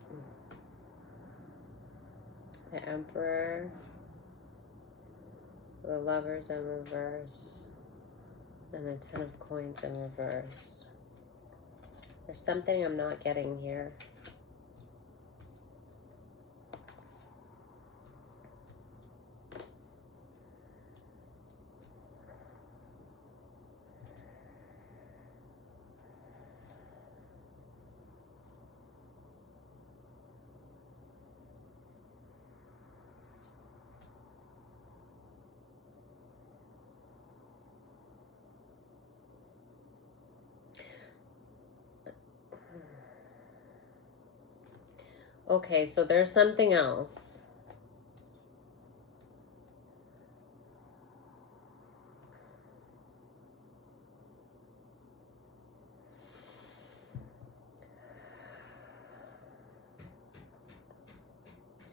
The Emperor. The Lovers in reverse. And the Ten of Coins in reverse. There's something I'm not getting here. Okay, so there's something else.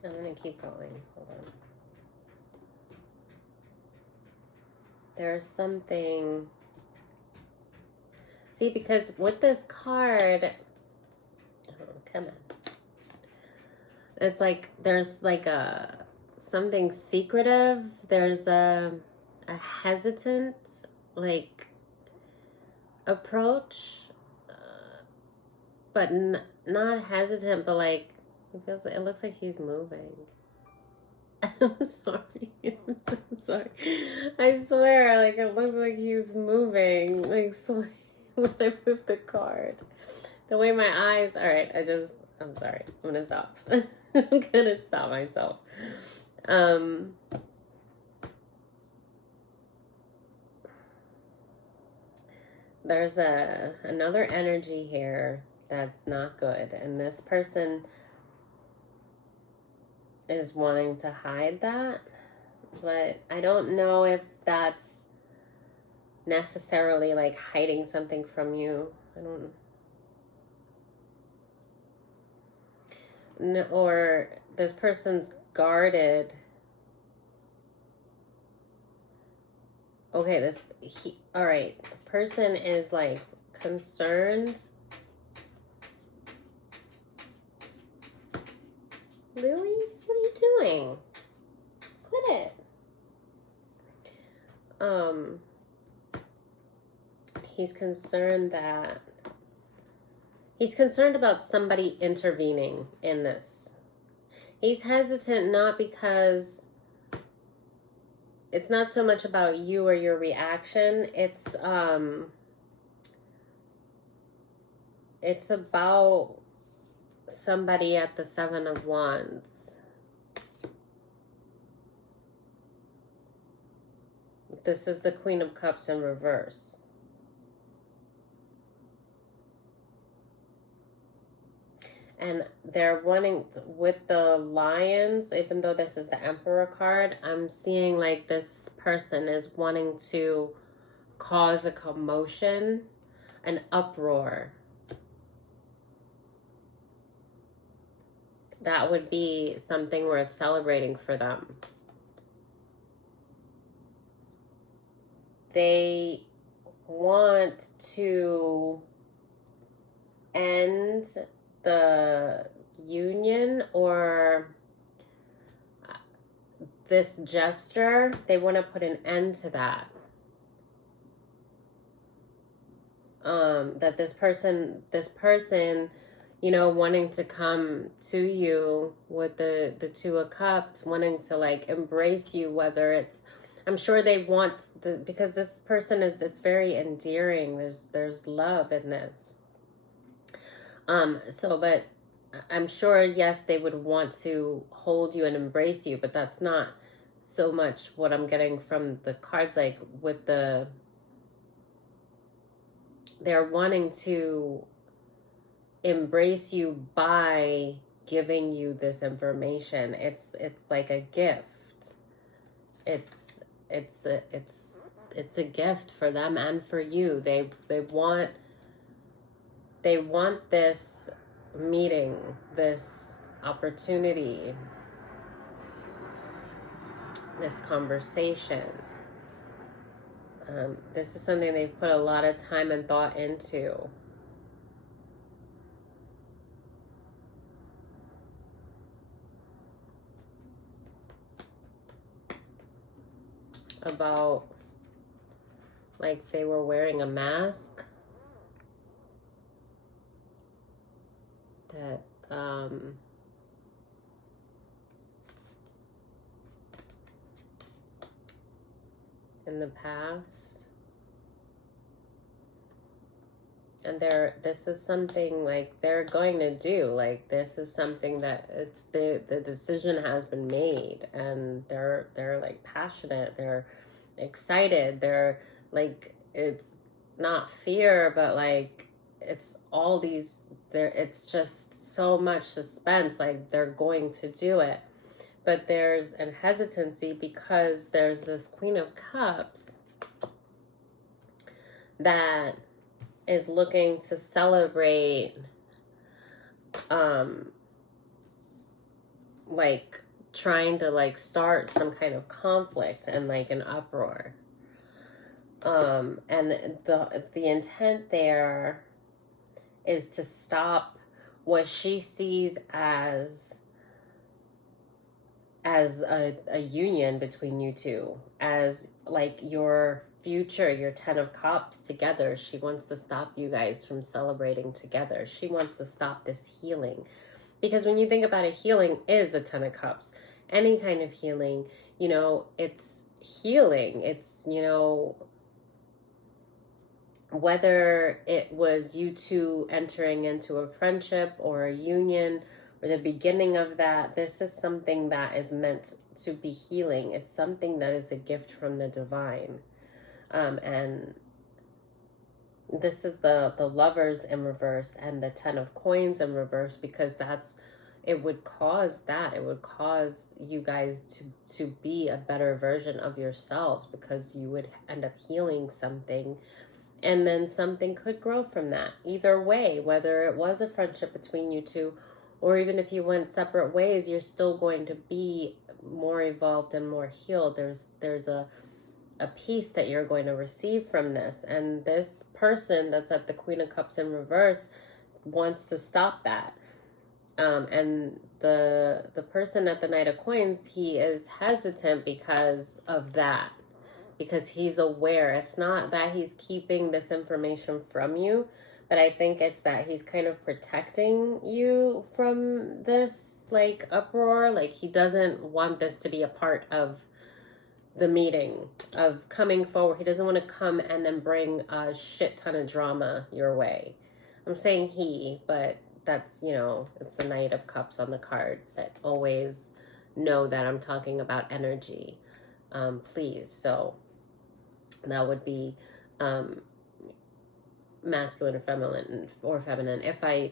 I'm going to keep going. Hold on. There's something... See, because with this card... Oh, come on. It's like there's like something secretive. There's a hesitant like approach, but not hesitant, but like it looks like he's moving. I'm sorry. I'm sorry. I swear, like it looks like he's moving. Like when I move the card, the way my eyes. All right, I'm sorry. I'm gonna stop. I'm gonna stop myself. There's another energy here that's not good, and this person is wanting to hide that, but I don't know if that's necessarily like hiding something from you. I don't know. Or this person's guarded. Okay, all right, the person is like concerned. Louis, what are you doing? Quit it. He's concerned about somebody intervening in this. He's hesitant not because it's not so much about you or your reaction. It's about somebody at the Seven of Wands. This is the Queen of Cups in reverse. And they're wanting, with the Lions, even though this is the Emperor card, I'm seeing like this person is wanting to cause a commotion, an uproar. That would be something worth celebrating for them. They want to end the union or this gesture. They want to put an end to that. That this person, you know, wanting to come to you with the Two of Cups, wanting to like embrace you, whether it's, I'm sure they want because this person it's very endearing. There's love in this. But I'm sure, yes, they would want to hold you and embrace you, but that's not so much what I'm getting from the cards, like with the, they're wanting to embrace you by giving you this information. It's like a gift. It's it's a, it's a gift for them and for you. They want this meeting, this opportunity, this conversation. This is something they've put a lot of time and thought into. About, like, they were wearing a mask that in the past, and this is something like they're going to do, like this is something that it's the decision has been made, and they're like passionate, they're excited, they're like, it's not fear, but like it's all these, there, it's just so much suspense, like they're going to do it. But there's a hesitancy because there's this Queen of Cups that is looking to celebrate, like trying to like start some kind of conflict and like an uproar. And the intent there is to stop what she sees as a union between you two, as like your future, your 10 of Cups together. She wants to stop you guys from celebrating together. She wants to stop this healing. Because when you think about it, healing is a 10 of Cups. Any kind of healing, you know, it's healing. It's, you know, whether it was you two entering into a friendship or a union, or the beginning of that, this is something that is meant to be healing. It's something that is a gift from the divine. And this is the Lovers in reverse and the 10 of Coins in reverse, because it would cause you guys to be a better version of yourselves, because you would end up healing something, and then something could grow from that. Either way, whether it was a friendship between you two, or even if you went separate ways, you're still going to be more evolved and more healed. There's a piece that you're going to receive from this. And this person that's at the Queen of Cups in reverse wants to stop that. And the person at the Knight of Coins, he is hesitant because of that. Because he's aware. It's not that he's keeping this information from you, but I think it's that he's kind of protecting you from this like uproar. Like he doesn't want this to be a part of the meeting, of coming forward. He doesn't want to come and then bring a shit ton of drama your way. I'm saying he, but that's, you know, it's the Knight of Cups on the card. But always know that I'm talking about energy, please. So that would be masculine or feminine. If I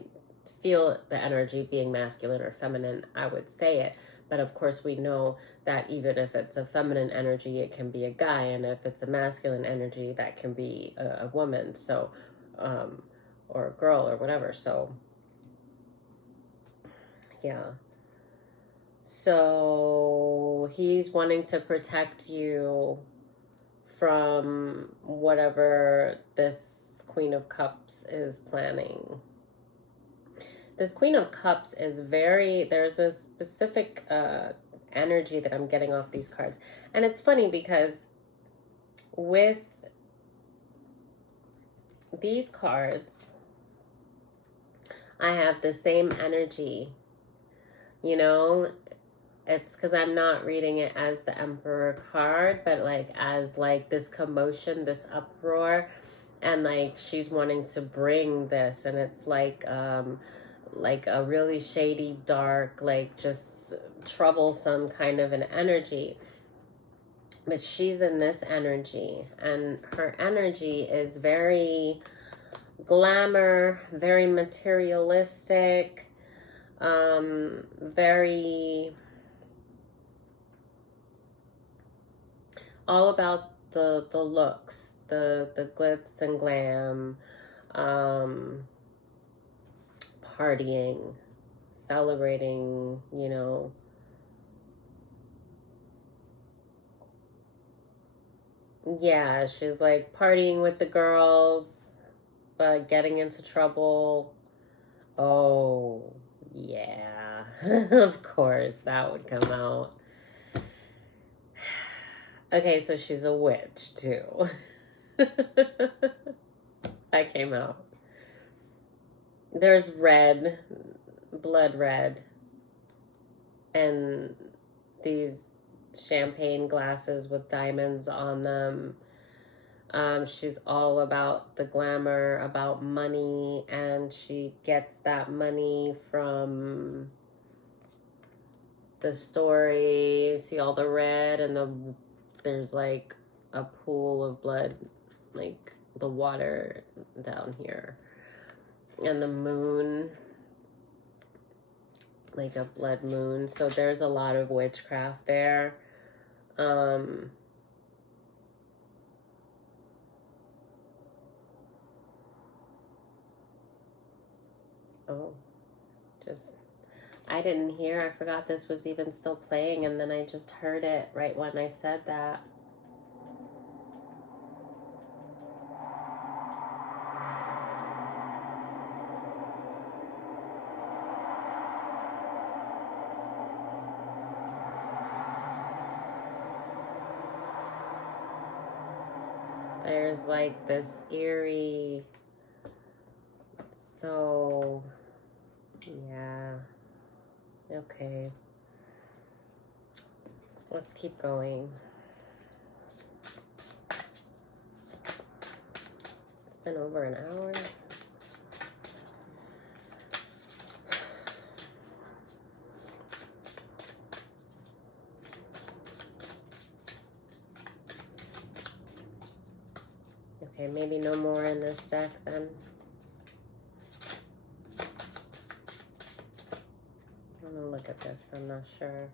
feel the energy being masculine or feminine, I would say it. But of course, we know that even if it's a feminine energy, it can be a guy, and if it's a masculine energy, that can be a woman. So, or a girl or whatever. So, yeah. So he's wanting to protect you from whatever this Queen of Cups is planning. This Queen of Cups is there's a specific energy that I'm getting off these cards. And it's funny because with these cards, I have the same energy. You know, it's because I'm not reading it as the Emperor card, but like as like this commotion, this uproar, and like she's wanting to bring this, and it's like a really shady, dark, like just troublesome kind of an energy. But she's in this energy, and her energy is very glamour, very materialistic, very all about the looks, the glitz and glam, partying, celebrating, you know. Yeah, she's like partying with the girls, but getting into trouble. Oh, yeah. Of course, that would come out. Okay, so she's a witch too. That came out. There's red, blood red, and these champagne glasses with diamonds on them. She's all about the glamour, about money, and she gets that money from the story. See all the red, and there's like a pool of blood, like the water down here, and the moon, like a blood moon. So there's a lot of witchcraft there. Oh, just, I didn't hear. I forgot this was even still playing, and then I just heard it right when I said that. There's like this eerie, so yeah, okay. Let's keep going. It's been over an hour. Okay, maybe no more in this deck then. I'm gonna look at this, I'm not sure.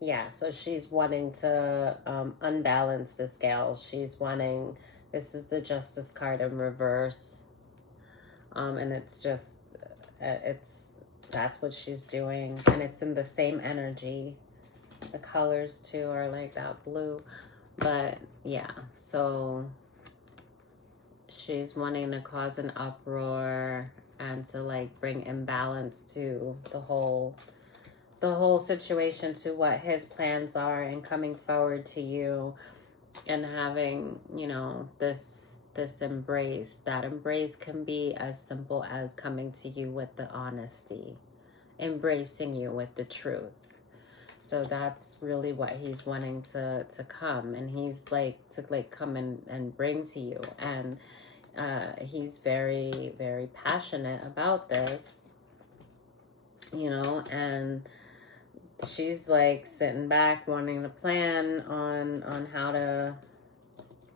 Yeah, so she's wanting to unbalance the scales. She's wanting, this is the Justice card in reverse. And it's just, that's what she's doing. And it's in the same energy. The colors too are like that blue. But yeah, so she's wanting to cause an uproar and to like bring imbalance to the whole situation, to what his plans are, and coming forward to you and having, you know, this embrace. That embrace can be as simple as coming to you with the honesty, embracing you with the truth. So that's really what he's wanting to come, and he's like to like come and bring to you. And he's very, very passionate about this, you know, and she's like sitting back wanting to plan on how to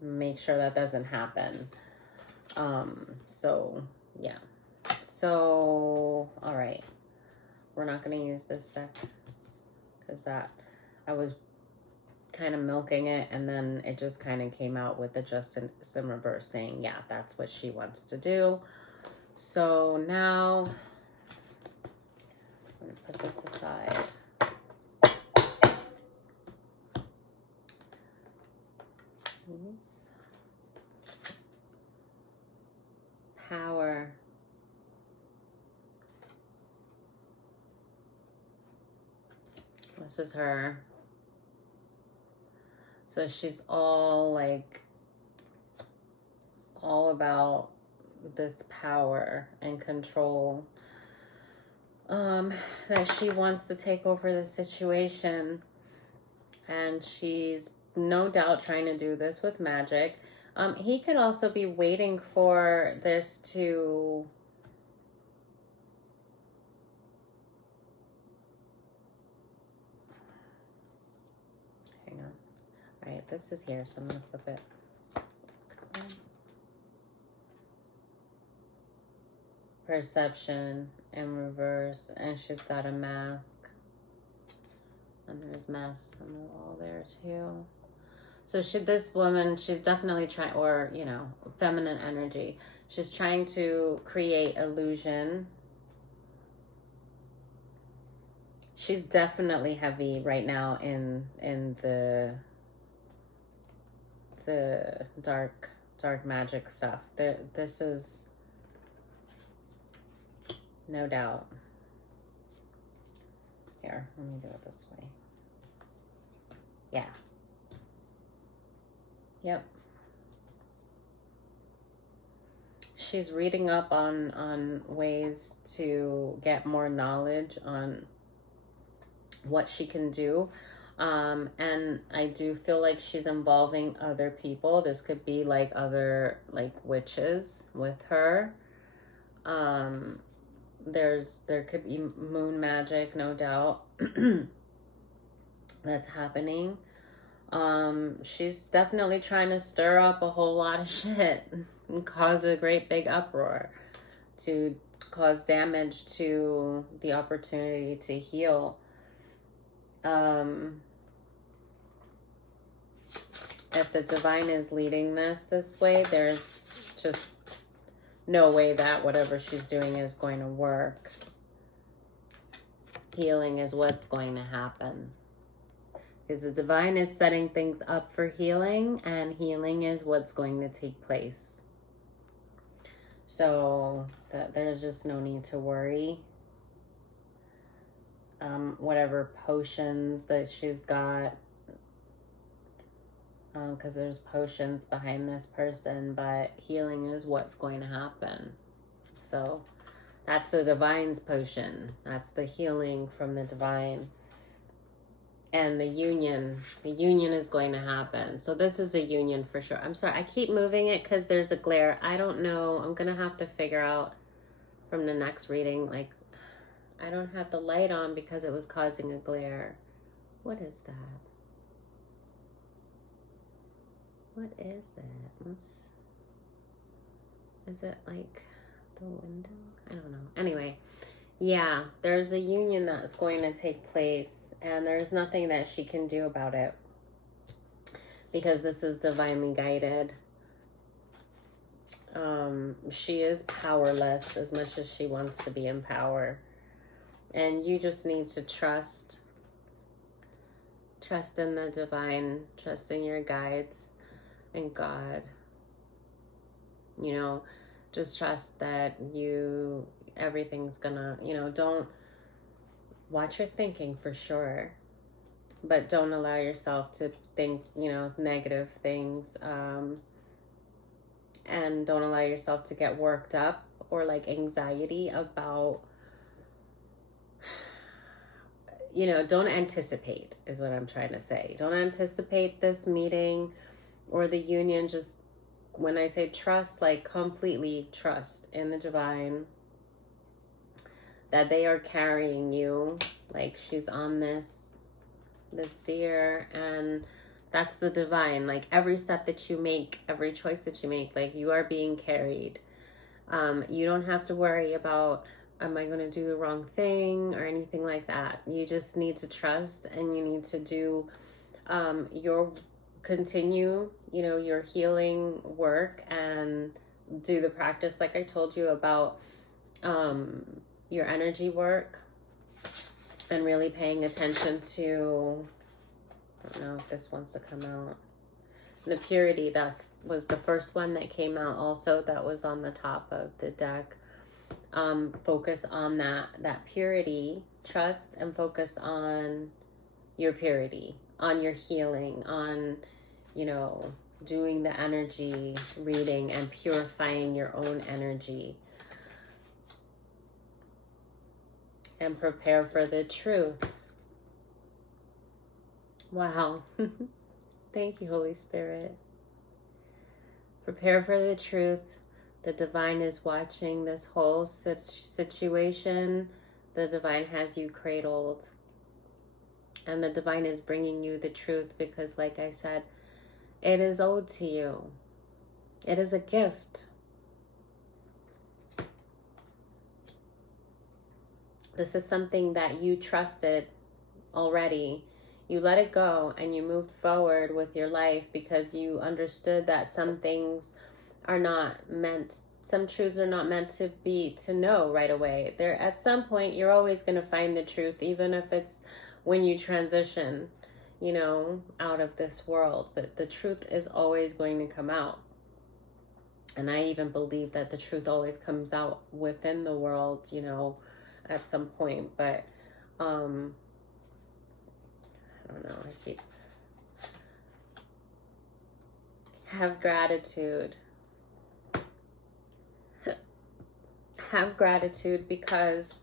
make sure that doesn't happen. So yeah, so all right, we're not going to use this deck because that I was kind of milking it, and then it just kind of came out with the Justice in reverse saying, yeah, that's what she wants to do. So now I'm going to put this aside. Please. Power. This is her. So she's all like, all about this power and control, that she wants to take over the situation. And she's no doubt trying to do this with magic. He could also be waiting for this to Right, this is here, so I'm going to flip it. Perception in reverse, and she's got a mask. And there's masks on the wall there too. So this woman, she's definitely trying, or, you know, feminine energy. She's trying to create illusion. She's definitely heavy right now in the dark magic stuff. This is no doubt. Here, let me do it this way. Yeah. Yep. She's reading up on ways to get more knowledge on what she can do. And I do feel like she's involving other people. This could be like other like witches with her. There could be moon magic, no doubt, that's happening. She's definitely trying to stir up a whole lot of shit and cause a great big uproar to cause damage to the opportunity to heal. If the divine is leading this way, there's just no way that whatever she's doing is going to work. Healing is what's going to happen. Because the divine is setting things up for healing, and healing is what's going to take place. So there's just no need to worry. Whatever potions that she's got, because there's potions behind this person, but healing is what's going to happen. So that's the divine's potion. That's the healing from the divine. And the union is going to happen. So this is a union for sure. I'm sorry, I keep moving it because there's a glare. I don't know. I'm going to have to figure out from the next reading. Like, I don't have the light on because it was causing a glare. What is that? What is it? Is it like the window? I don't know. Anyway, yeah, there's a union that's going to take place, and there's nothing that she can do about it because this is divinely guided. She is powerless as much as she wants to be in power, and you just need to trust in the divine, trust in your guides and God. You know, just trust that everything's gonna, don't watch your thinking for sure, but don't allow yourself to think, negative things, and don't allow yourself to get worked up or like anxiety about, don't anticipate is what I'm trying to say. Don't anticipate this meeting or the union. Just when I say trust, like completely trust in the divine, that they are carrying you, like she's on this deer, and that's the divine. Like every step that you make, every choice that you make, like you are being carried. You don't have to worry about, am I going to do the wrong thing or anything like that. You just need to trust, and you need to do continue, your healing work, and do the practice like I told you about, your energy work, and really paying attention to, I don't know if this wants to come out, the purity. That was the first one that came out also, that was on the top of the deck. Focus on that purity, trust, and focus on your purity, on your healing, on, doing the energy reading and purifying your own energy. And prepare for the truth. Wow. Thank you, Holy Spirit. Prepare for the truth. The divine is watching this whole situation. The divine has you cradled. And the divine is bringing you the truth because, like I said, It is owed to you. It is a gift. This is something that you trusted already. You let it go and you moved forward with your life because you understood that some things are not meant, some truths are not meant to know right away. There, at some point, you're always going to find the truth, even if it's when you transition, out of this world. But the truth is always going to come out. And I even believe that the truth always comes out within the world, at some point. But I don't know. Have gratitude. Have gratitude because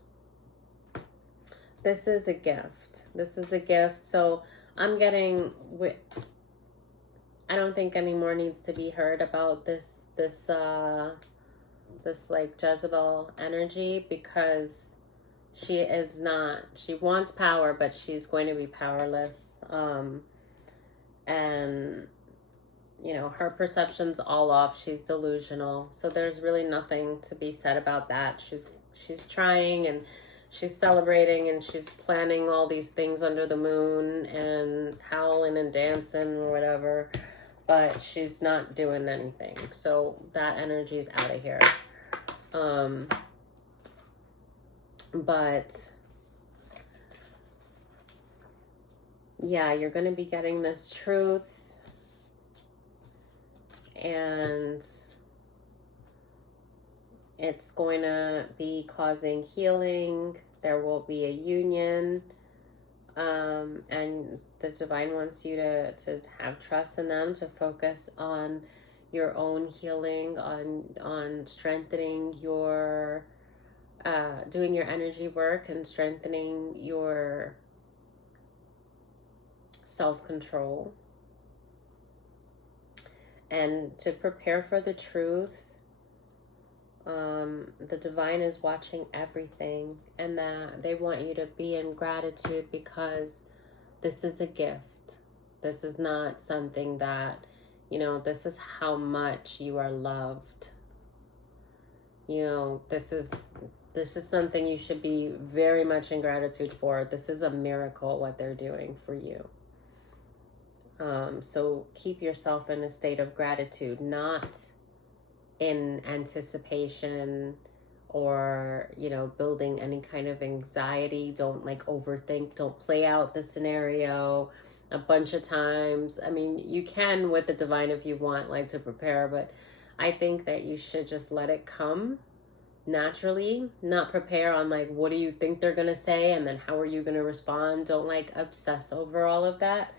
this is a gift. This is a gift. So I'm getting, I don't think any more needs to be heard about this like Jezebel energy, because she wants power, but she's going to be powerless. And her perception's all off. She's delusional. So there's really nothing to be said about that. She's trying, and she's celebrating, and she's planning all these things under the moon and howling and dancing or whatever, but she's not doing anything. So that energy is out of here. But yeah, you're going to be getting this truth, and it's going to be causing healing. There will be a union, and the divine wants you to have trust in them, to focus on your own healing, on strengthening your doing your energy work and strengthening your self-control, and to prepare for the truth. The divine is watching everything, and that they want you to be in gratitude because this is a gift. This is not something that, this is how much you are loved. This is something you should be very much in gratitude for. This is a miracle what they're doing for you. So keep yourself in a state of gratitude, not in anticipation or, building any kind of anxiety. Don't overthink. Don't play out the scenario a bunch of times. I mean, you can with the divine if you want to prepare, but I think that you should just let it come naturally, not prepare on what do you think they're going to say and then how are you going to respond. Don't obsess over all of that.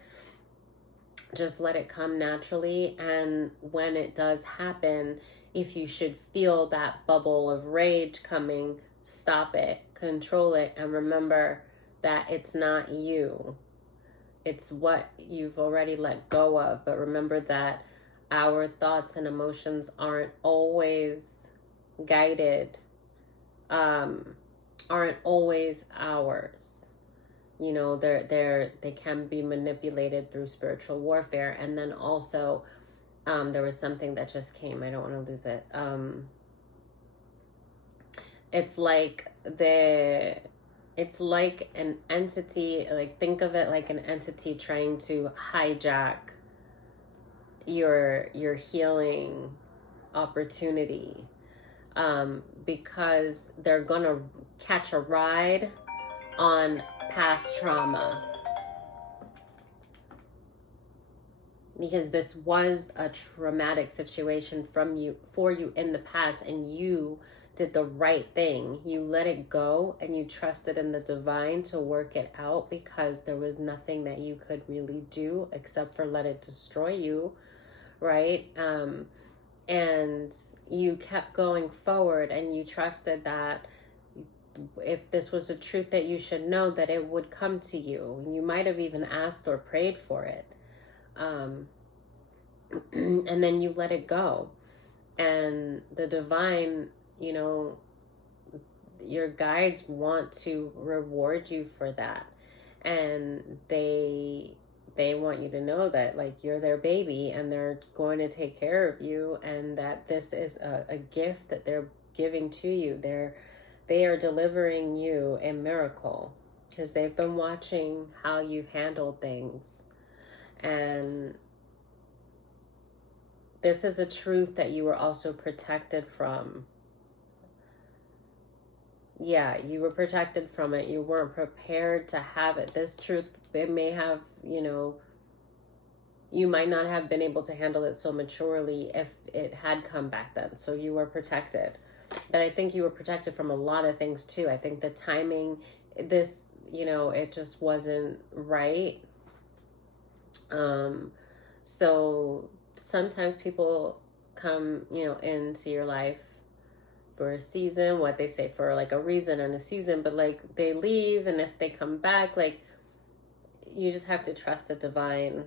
Just let it come naturally. And when it does happen, if you should feel that bubble of rage coming, stop it, control it, and remember that it's not you. It's what you've already let go of. But remember that our thoughts and emotions aren't always guided, aren't always ours. They can be manipulated through spiritual warfare. And then also, there was something that just came. I don't want to lose it. It's like an entity, think of it like an entity trying to hijack your healing opportunity, because they're gonna catch a ride on past trauma, because this was a traumatic situation for you in the past, and you did the right thing. You let it go and you trusted in the divine to work it out, because there was nothing that you could really do except for let it destroy you, right? And you kept going forward, and you trusted that if this was a truth that you should know, that it would come to you. You might have even asked or prayed for it. And then you let it go. And the divine, your guides want to reward you for that. And they they want you to know that like you're their baby and they're going to take care of you, and that this is a gift that they're giving to you. They are delivering you a miracle because they've been watching how you've handled things. And this is a truth that you were also protected from. Yeah, you were protected from it. You weren't prepared to have it. This truth, it may have, you might not have been able to handle it so maturely if it had come back then. So you were protected. But I think you were protected from a lot of things too. I think the timing, this, it just wasn't right. So sometimes people come, into your life for a season, what they say for like a reason and a season, but like they leave, and if they come back, like you just have to trust the divine.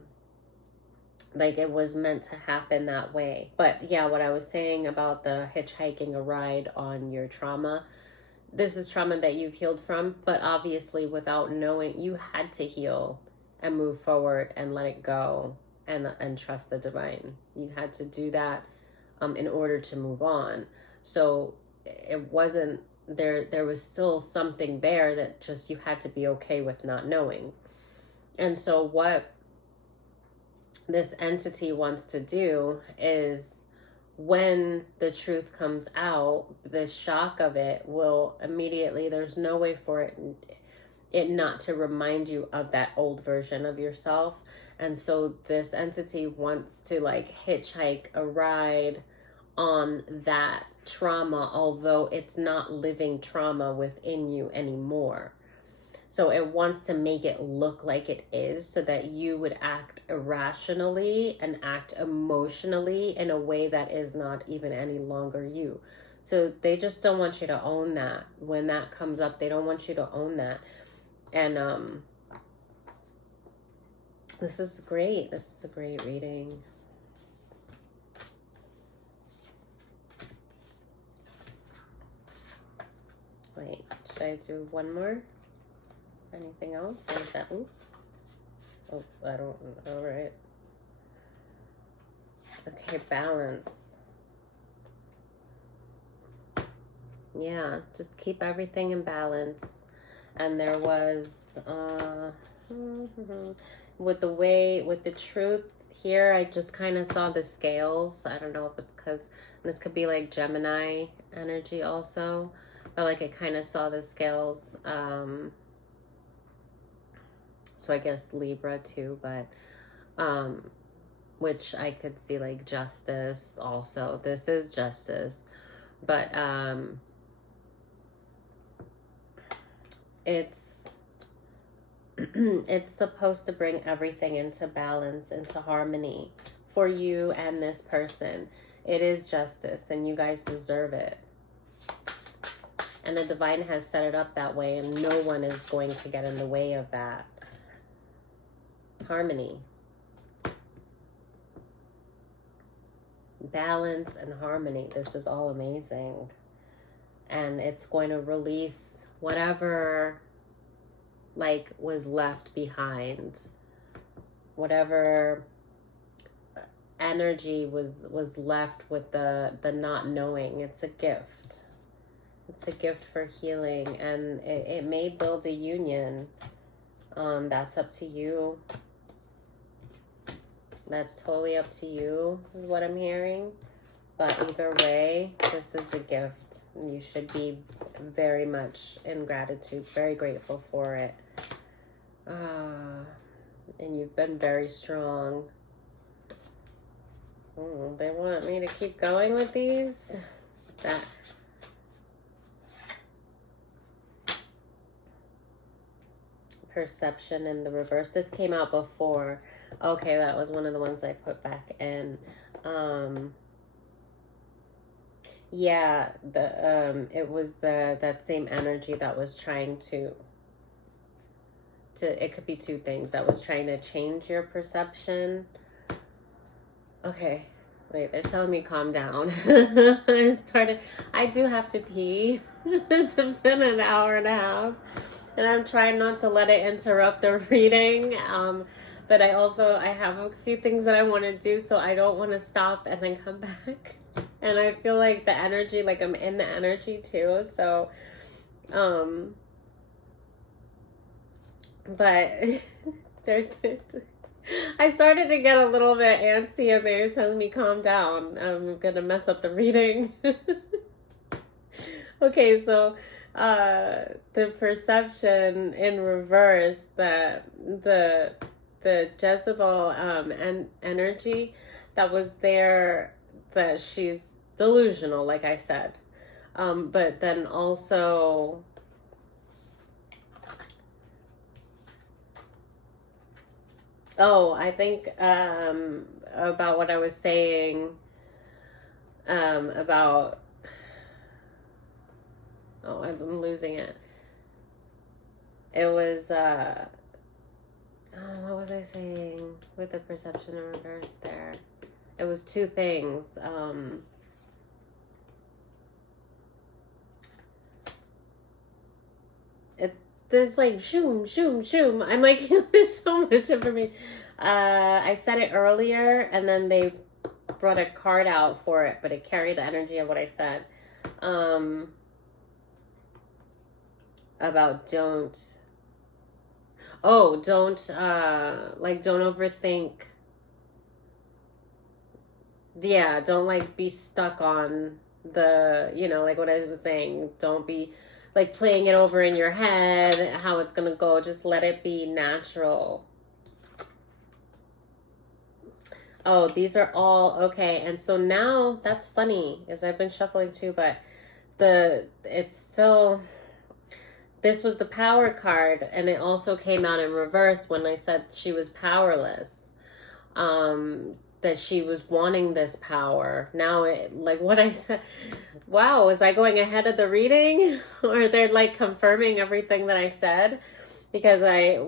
Like it was meant to happen that way. But yeah, what I was saying about the hitchhiking a ride on your trauma, this is trauma that you've healed from, but obviously without knowing, you had to heal and move forward and let it go and trust the divine. You had to do that in order to move on. So it wasn't there was still something there that just you had to be okay with not knowing. And so what this entity wants to do is, when the truth comes out, the shock of it will immediately, there's no way for it not to remind you of that old version of yourself. And so this entity wants to like hitchhike a ride on that trauma, although it's not living trauma within you anymore. So it wants to make it look like it is, so that you would act irrationally and act emotionally in a way that is not even any longer you. So they just don't want you to own that. When that comes up, they don't want you to own that. And this is great. This is a great reading. Wait, should I do one more? Anything else? Or is that, oh, I don't, all right. Okay, balance. Yeah, just keep everything in balance. And there was, with the truth here, I just kind of saw the scales. I don't know if it's because, this could be like Gemini energy also, but like I kind of saw the scales, so I guess Libra too, but which I could see like justice also. This is justice, but it's it's supposed to bring everything into balance, into harmony for you and this person. It is justice, and you guys deserve it. And the divine has set it up that way, and no one is going to get in the way of that. Harmony. Balance and harmony. This is all amazing. And it's going to release whatever like was left behind. Whatever energy was left with the not knowing. It's a gift. It's a gift for healing, and it may build a union. That's up to you. That's totally up to you, is what I'm hearing. But either way, this is a gift. You should be very much in gratitude, very grateful for it. And you've been very strong. They want me to keep going with these? That perception in the reverse. This came out before. Okay, that was one of the ones I put back in. Yeah, it was that same energy that was trying to it could be two things, that was trying to change your perception. Okay, wait, they're telling me calm down. I do have to pee. It's been an hour and a half, and I'm trying not to let it interrupt the reading. but I have a few things that I want to do, so I don't want to stop and then come back. And I feel like the energy, like I'm in the energy too. So, but I started to get a little bit antsy, and they were telling me, calm down. I'm going to mess up the reading. Okay, so the perception in reverse, that the Jezebel and energy that was there, that she's delusional, like I said, but then also I think about what I was saying about I'm losing it. It was what was I saying with the perception in reverse there? It was two things. There's like shoom, shoom, shoom. I'm like, there's so much information. I said it earlier, and then they brought a card out for it, but it carried the energy of what I said. About don't overthink. Yeah, don't like be stuck on the, like what I was saying. Don't be like playing it over in your head, how it's gonna go. Just let it be natural. Oh, these are all okay. And so now that's funny, as I've been shuffling too, but it's still, this was the power card, and it also came out in reverse when I said she was powerless. That she was wanting this power. Now, like what I said, wow, was I going ahead of the reading? Or they're like confirming everything that I said? Because I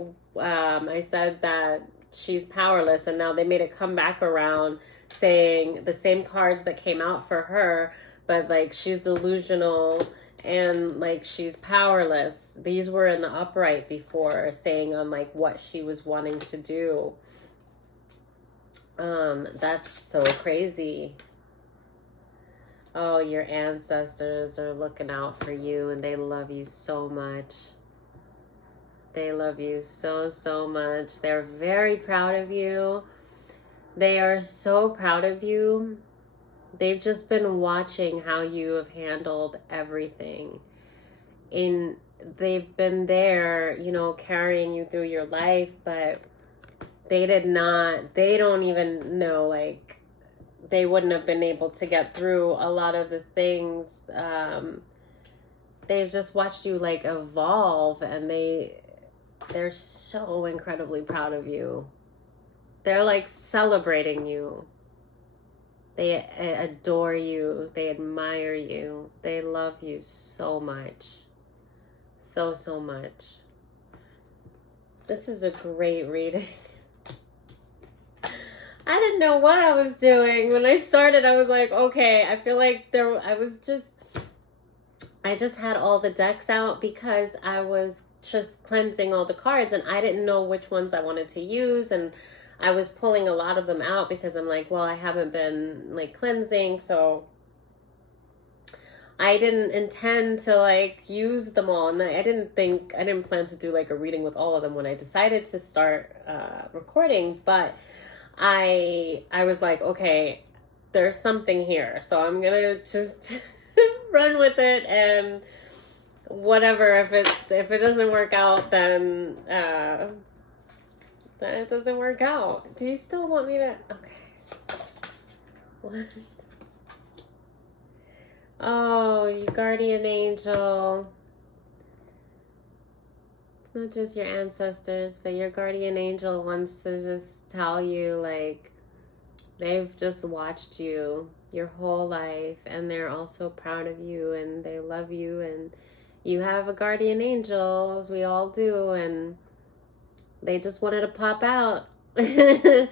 said that she's powerless, and now they made it come back around saying the same cards that came out for her, but like she's delusional and like she's powerless. These were in the upright before, saying on like what she was wanting to do. That's so crazy. Oh, your ancestors are looking out for you, and they love you so much. They love you so, so much. They're very proud of you. They are so proud of you. They've just been watching how you have handled everything. They've been there, carrying you through your life, but they don't even know, like, they wouldn't have been able to get through a lot of the things. They've just watched you, like, evolve, and they're so incredibly proud of you. They're, like, celebrating you. They adore you. They admire you. They love you so much. So, so much. This is a great reading. I didn't know what I was doing. When I started, I was like, okay, I feel like I just had all the decks out because I was just cleansing all the cards, and I didn't know which ones I wanted to use, and I was pulling a lot of them out because I'm like, well, I haven't been like cleansing, so I didn't intend to like use them all, and I didn't plan to do like a reading with all of them when I decided to start recording, but I was like, okay, there's something here, so I'm gonna just run with it, and whatever, if it doesn't work out, then it doesn't work out. Do you still want me to? Okay. What? Oh, you guardian angel. It's not just your ancestors, but your guardian angel wants to just tell you, like, they've just watched you your whole life, and they're also proud of you, and they love you, and you have a guardian angel, as we all do, and they just wanted to pop out and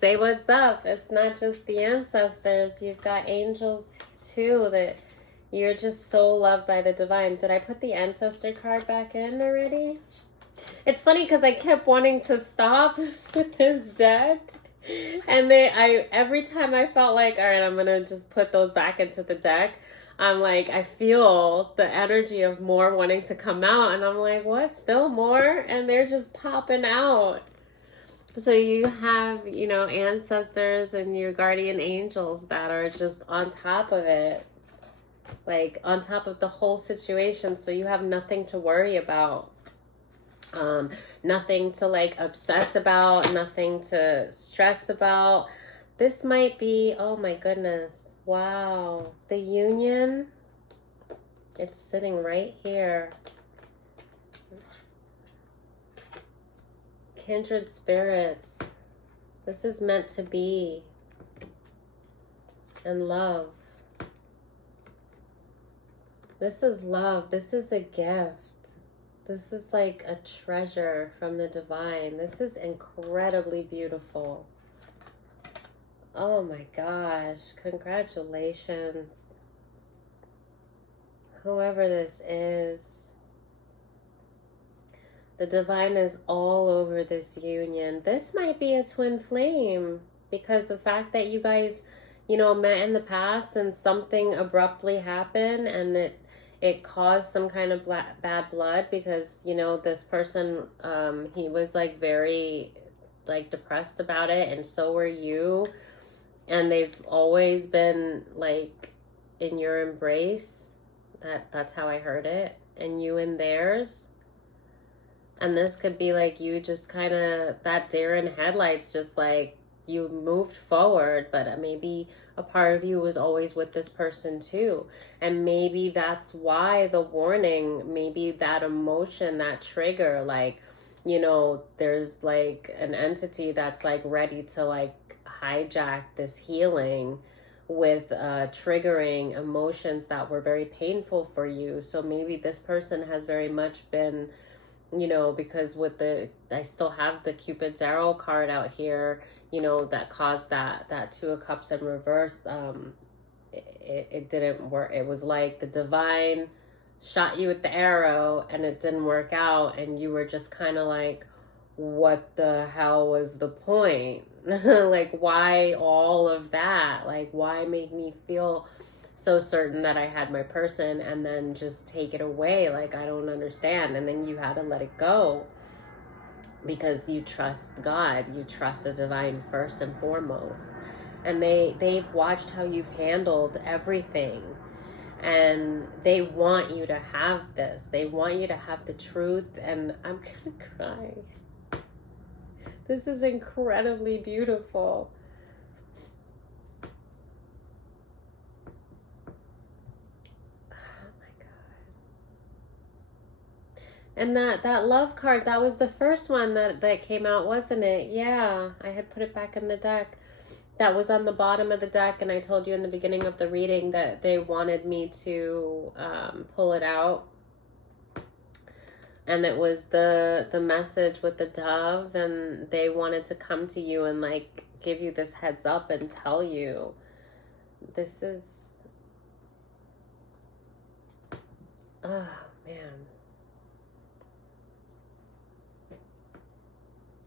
say what's up. It's not just the ancestors. You've got angels too, that you're just so loved by the divine. Did I put the ancestor card back in already? It's funny because I kept wanting to stop with this deck. And every time I felt like, all right, I'm gonna just put those back into the deck, I'm like, I feel the energy of more wanting to come out, and I'm like, what? Still more? And they're just popping out. So you have, ancestors and your guardian angels that are just on top of it, like on top of the whole situation. So you have nothing to worry about. Nothing to like obsess about, nothing to stress about. This might be, oh my goodness, wow, the union, it's sitting right here. Kindred spirits, this is meant to be. And love, this is love, this is a gift. This is like a treasure from the divine. This is incredibly beautiful. Oh my gosh, congratulations. Whoever this is, the divine is all over this union. This might be a twin flame because the fact that you guys, met in the past and something abruptly happened and it caused some kind of bad blood because, this person, he was like very like depressed about it, and so were you. And they've always been like in your embrace. That's how I heard it. And you in theirs. And this could be like you just kind of, that deer in headlights, just like you moved forward, but maybe a part of you was always with this person too. And maybe that's why the warning, maybe that emotion, that trigger, like, there's like an entity that's like ready to like hijack this healing with triggering emotions that were very painful for you. So maybe this person has very much been, because with I still have the Cupid's arrow card out here, that caused that Two of Cups in reverse. It didn't work. It was like the divine shot you with the arrow and it didn't work out, and you were just kind of like, what the hell was the point? Like, why all of that? Like, why make me feel so certain that I had my person and then just take it away? Like, I don't understand. And then you had to let it go because you trust God, you trust the divine first and foremost. And they've watched how you've handled everything, and they want you to have this. They want you to have the truth. And I'm gonna cry. This is incredibly beautiful. Oh my God. And that love card, that was the first one that came out, wasn't it? Yeah, I had put it back in the deck. That was on the bottom of the deck, and I told you in the beginning of the reading that they wanted me to pull it out. And it was the message with the dove, and they wanted to come to you and like give you this heads up and tell you this is, oh man,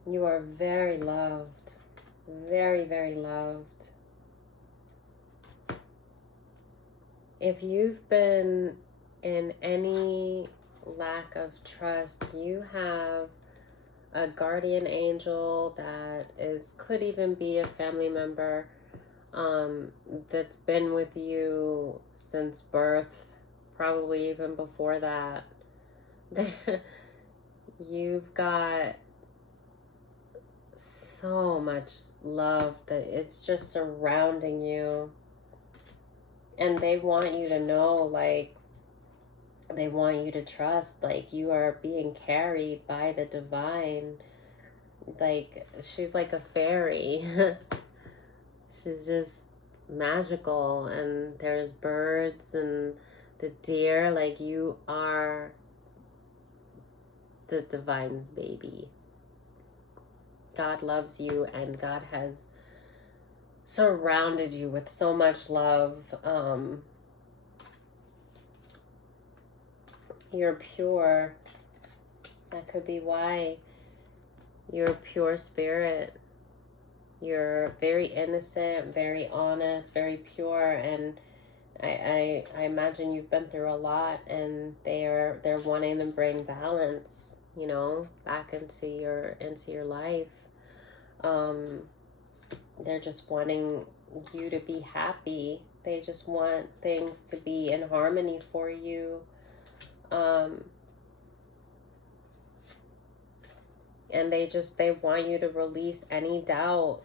you are very loved, very, very loved. If you've been in any lack of trust, you have a guardian angel that could even be a family member that's been with you since birth, probably even before that. You've got so much love that it's just surrounding you, and they want you to know, like, they want you to trust, like, you are being carried by the divine. Like, she's like a fairy. She's just magical, and there's birds and the deer. Like, you are the divine's baby. God loves you, and God has surrounded you with so much love. You're pure. That could be why. You're a pure spirit. You're very innocent, very honest, very pure, and I imagine you've been through a lot, and they're wanting to bring balance, you know, back into your life. They're just wanting you to be happy. They just want things to be in harmony for you. And they want you to release any doubt.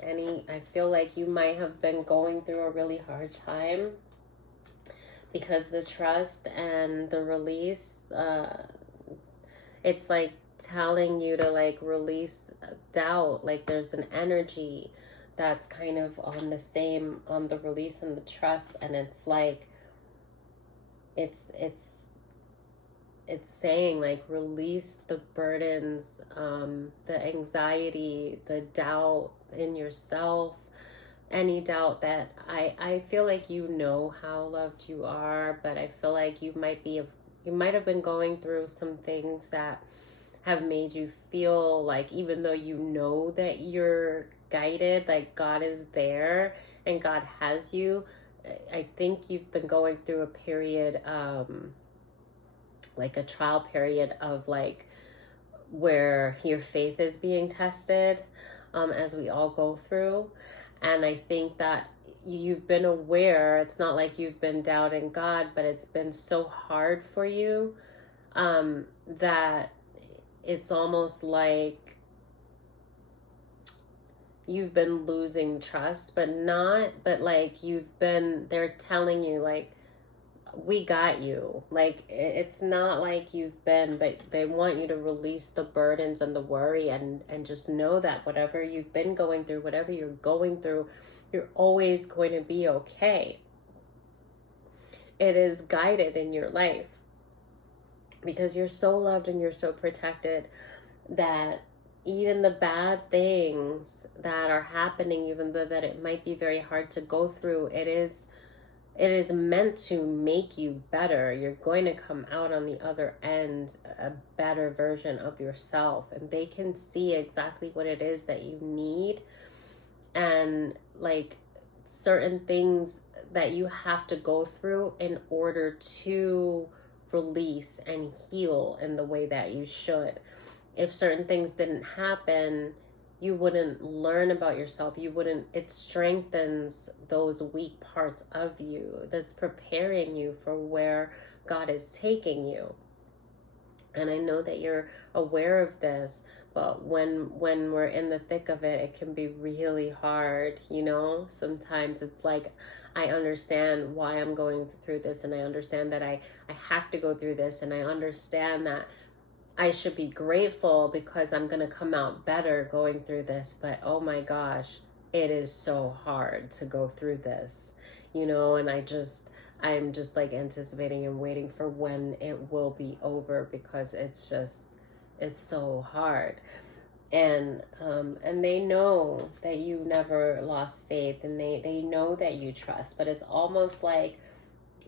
I feel like you might have been going through a really hard time, because the trust and the release, it's like telling you to like release doubt. Like there's an energy that's kind of on the release and the trust, and it's like it's saying like release the burdens, the anxiety, the doubt in yourself, any doubt that I feel like you know how loved you are, but I feel like you might have been going through some things that have made you feel like, even though you know that you're guided, like God is there and God has you, I think you've been going through a period, like a trial period of like where your faith is being tested, as we all go through. And I think that you've been aware, it's not like you've been doubting God, but it's been so hard for you, that it's almost like you've been losing trust, but like they're telling you like, we got you. Like it's not like you've been, but they want you to release the burdens and the worry, and just know that whatever you've been going through, whatever you're going through, you're always going to be okay. It is guided in your life, because you're so loved and you're so protected, that even the bad things that are happening, even though that it might be very hard to go through, it is meant to make you better. You're going to come out on the other end a better version of yourself, and they can see exactly what it is that you need, and like certain things that you have to go through in order to release and heal in the way that you should. If certain things didn't happen, you wouldn't learn about yourself. It strengthens those weak parts of you, that's preparing you for where God is taking you. And I know that you're aware of this, but when we're in the thick of it, it can be really hard, you know? Sometimes it's like, I understand why I'm going through this, and I understand that I have to go through this, and I understand that I should be grateful because I'm going to come out better going through this. But oh my gosh, it is so hard to go through this, you know, and I'm just like anticipating and waiting for when it will be over, because it's so hard. And they know that you never lost faith, and they know that you trust, but it's almost like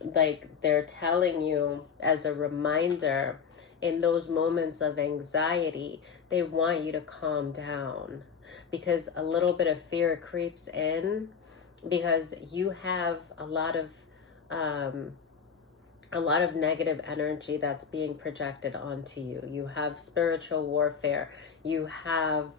they're telling you as a reminder, in those moments of anxiety, they want you to calm down, because a little bit of fear creeps in, because you have a lot of negative energy that's being projected onto you. You have spiritual warfare. You have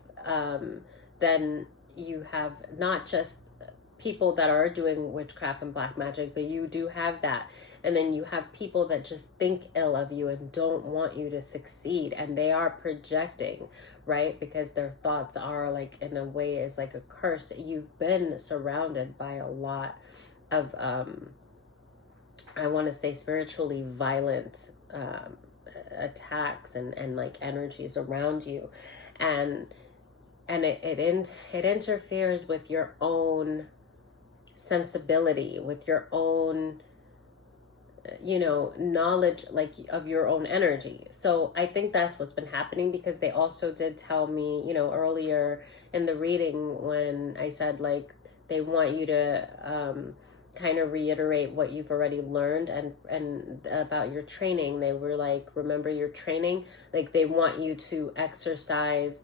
then you have not just people that are doing witchcraft and black magic, but you do have that. And then you have people that just think ill of you and don't want you to succeed, and they are projecting, right? Because their thoughts are like, in a way, is like a curse. You've been surrounded by a lot of I want to say spiritually violent attacks and like energies around you, and it interferes with your own sensibility, with your own, you know, knowledge, like of your own energy. So I think that's what's been happening, because they also did tell me, you know, earlier in the reading, when I said like they want you to kind of reiterate what you've already learned, and about your training. They were like, remember your training. Like, they want you to exercise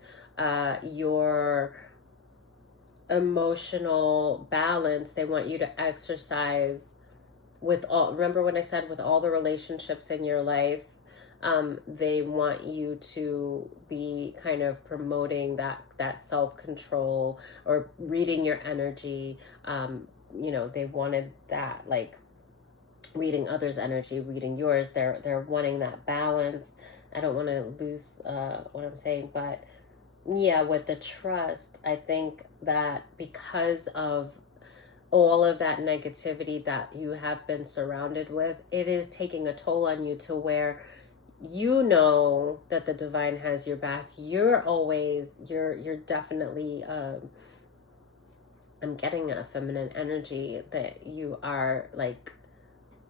your emotional balance. They want you to exercise with all, remember when I said with all the relationships in your life, they want you to be kind of promoting that self-control or reading your energy. They wanted that, like reading others' energy, reading yours. They're wanting that balance. I don't want to lose what I'm saying, but yeah, with the trust, I think that because of all of that negativity that you have been surrounded with, it is taking a toll on you, to where you know that the divine has your back. You're definitely I'm getting a feminine energy, that you are like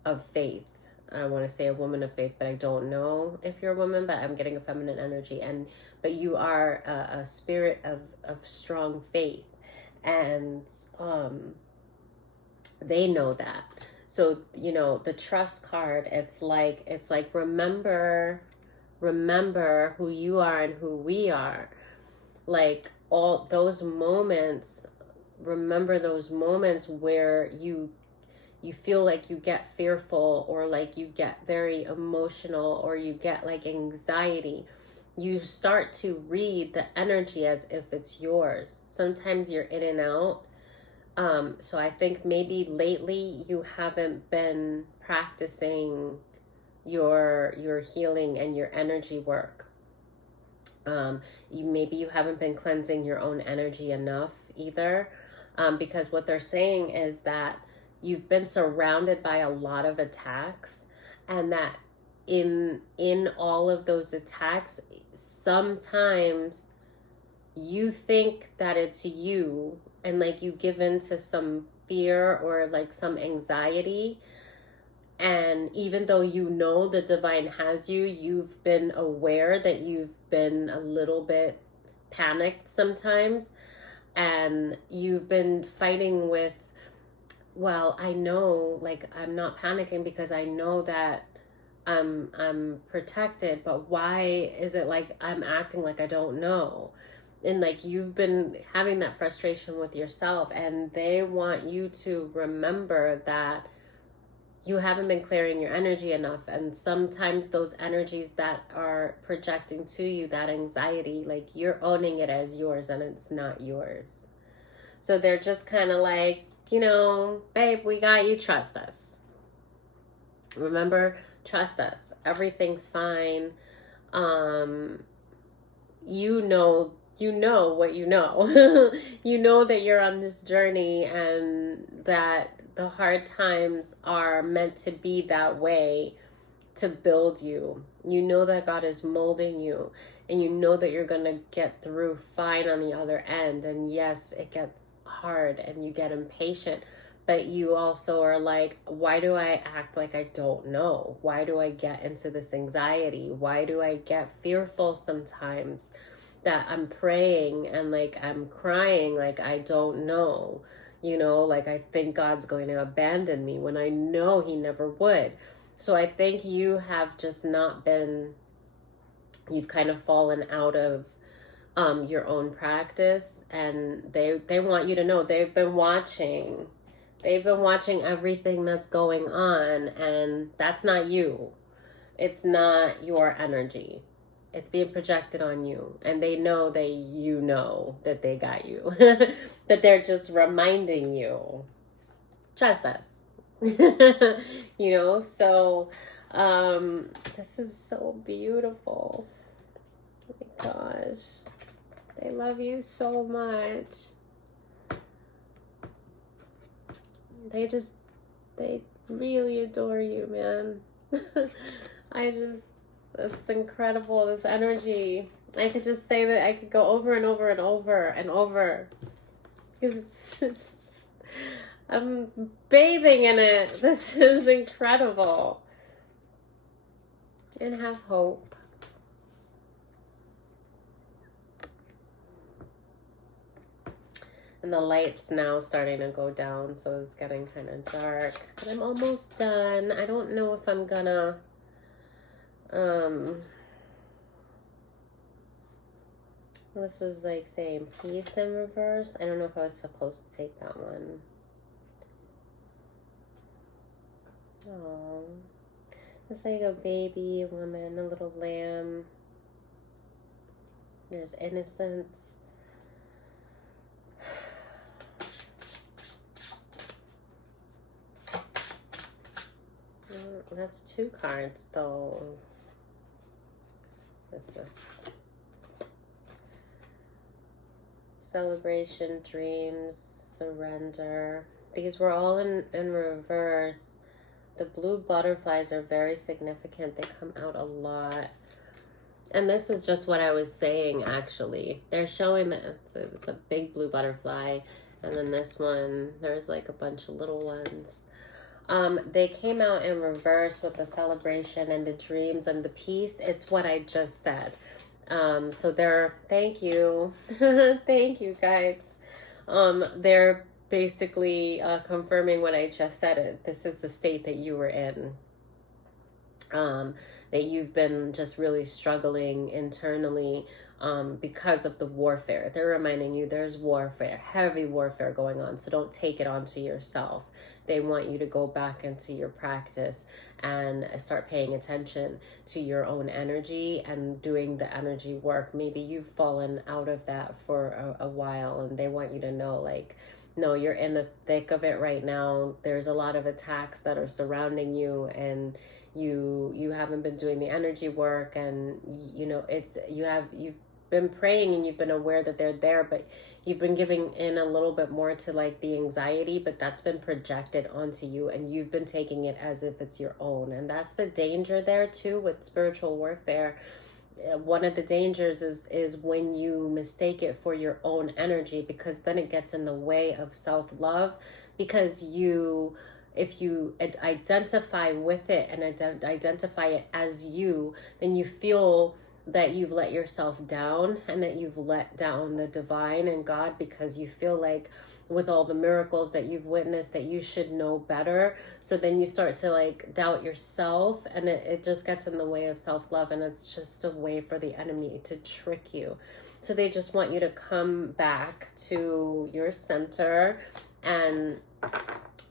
of faith. I want to say a woman of faith, but I don't know if you're a woman, but I'm getting a feminine energy. But you are a spirit of strong faith, and they know that. So, the trust card, it's like remember who you are and who we are. Like, all those moments, remember those moments where you feel like you get fearful, or like you get very emotional, or you get like anxiety. You start to read the energy as if it's yours. Sometimes you're in and out. So I think maybe lately you haven't been practicing your healing and your energy work. Maybe you haven't been cleansing your own energy enough either, because what they're saying is that you've been surrounded by a lot of attacks, and that in all of those attacks, sometimes you think that it's you, and like you give into some fear or like some anxiety. And even though you know the divine has you, you've been aware that you've been a little bit panicked sometimes, and you've been fighting with, well, I know, like, I'm not panicking because I know that I'm protected, but why is it like I'm acting like I don't know? And like, you've been having that frustration with yourself, and they want you to remember that you haven't been clearing your energy enough. And sometimes those energies that are projecting to you, that anxiety, like, you're owning it as yours and it's not yours. So they're just kind of like, babe, we got you, trust us. Remember, trust us. Everything's fine. You know what you know. You know that you're on this journey, and that the hard times are meant to be that way, to build you. You know that God is molding you, and you know that you're going to get through fine on the other end. And yes, it gets hard and you get impatient, but you also are like, why do I act like I don't know? Why do I get into this anxiety? Why do I get fearful sometimes, that I'm praying and like I'm crying like I don't know? Like, I think God's going to abandon me, when I know he never would. So I think you have just not been, you've kind of fallen out of your own practice, and they want you to know they've been watching everything that's going on, and that's not you. It's not your energy. It's being projected on you, and they know that they got you. But they're just reminding you, trust us. So this is so beautiful. Oh my gosh, they love you so much. They really adore you, man. It's incredible, this energy. I could just say that I could go over and over and over and over, because it's just, I'm bathing in it. This is incredible. And have hope. And the light's now starting to go down, so it's getting kind of dark. But I'm almost done. I don't know if I'm gonna this was like saying peace in reverse. I don't know if I was supposed to take that one. Oh, it's like a baby, a woman, a little lamb. There's innocence. That's 2 cards though. What's this? Celebration, dreams, surrender. These were all in reverse. The blue butterflies are very significant. They come out a lot. And this is just what I was saying, actually. They're showing that it's a big blue butterfly. And then this one, there's like a bunch of little ones. They came out in reverse with the celebration and the dreams and the peace. It's what I just said. So they're, thank you. Thank you, guys. They're basically confirming what I just said. This is the state that you were in. That you've been just really struggling internally because of the warfare. They're reminding you there's warfare, heavy warfare going on. So don't take it onto yourself. They want you to go back into your practice and start paying attention to your own energy and doing the energy work. Maybe you've fallen out of that for a while, and they want you to know, like, no, you're in the thick of it right now. There's a lot of attacks that are surrounding you, and you haven't been doing the energy work, and you know you've been praying and you've been aware that they're there, but you've been giving in a little bit more to like the anxiety, but that's been projected onto you and you've been taking it as if it's your own. And that's the danger there too with spiritual warfare. One of the dangers is when you mistake it for your own energy, because then it gets in the way of self-love, because if you identify with it and identify it as you, then you feel that you've let yourself down and that you've let down the divine and God, because you feel like with all the miracles that you've witnessed that you should know better. So then you start to like doubt yourself, and it just gets in the way of self-love, and it's just a way for the enemy to trick you. So they just want you to come back to your center and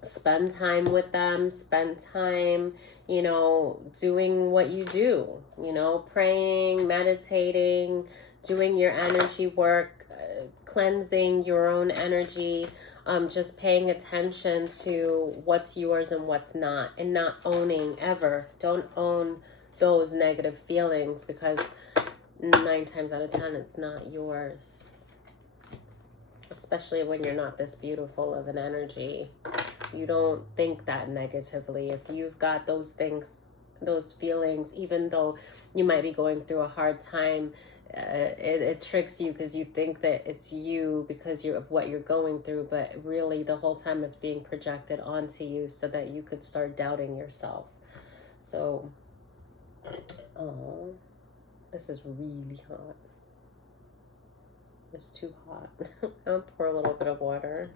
spend time with them, spend time, you know, doing what you do, you know, praying, meditating, doing your energy work, cleansing your own energy, just paying attention to what's yours and what's not, and not owning ever. Don't own those negative feelings, because 9 times out of 10, it's not yours. Especially when you're not this beautiful of an energy. You don't think that negatively. If you've got those things, those feelings, even though you might be going through a hard time, it tricks you because you think that it's you because of what you're going through, but really the whole time it's being projected onto you so that you could start doubting yourself. So, oh, this is really hot. It's too hot. I'll pour a little bit of water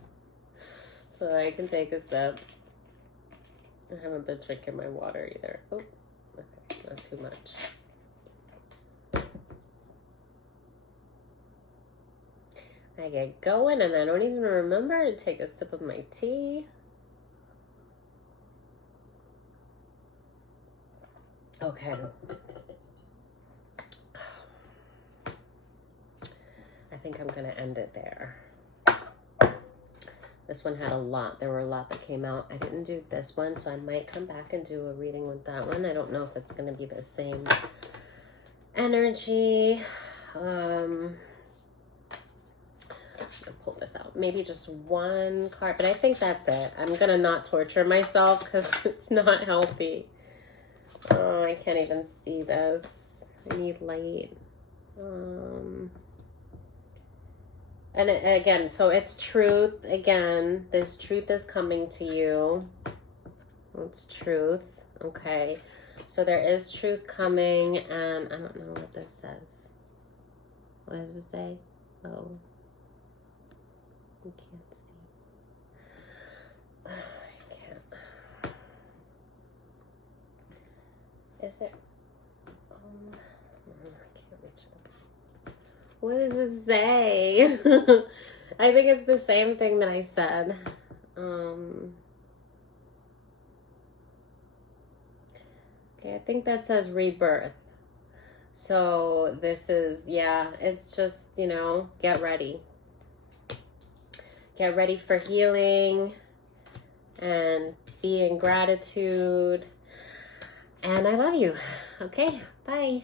so I can take a sip. I haven't been drinking my water either. Oh, okay, not too much. I get going and I don't even remember to take a sip of my tea. Okay. I think I'm going to end it there. This one had a lot. There were a lot that came out. I didn't do this one, so I might come back and do a reading with that one. I don't know if it's going to be the same energy. I'll pull this out. Maybe just one card, but I think that's it. I'm going to not torture myself because it's not healthy. Oh, I can't even see this. I need light. And again, so it's truth. Again, this truth is coming to you. It's truth. Okay. So there is truth coming, and I don't know what this says. What does it say? Oh. You can't see. I can't. Is it? I can't reach the. What does it say? I think it's the same thing that I said. Okay, I think that says rebirth. So this is, yeah, it's just, you know, get ready. Get ready for healing and be in gratitude. And I love you. Okay, bye.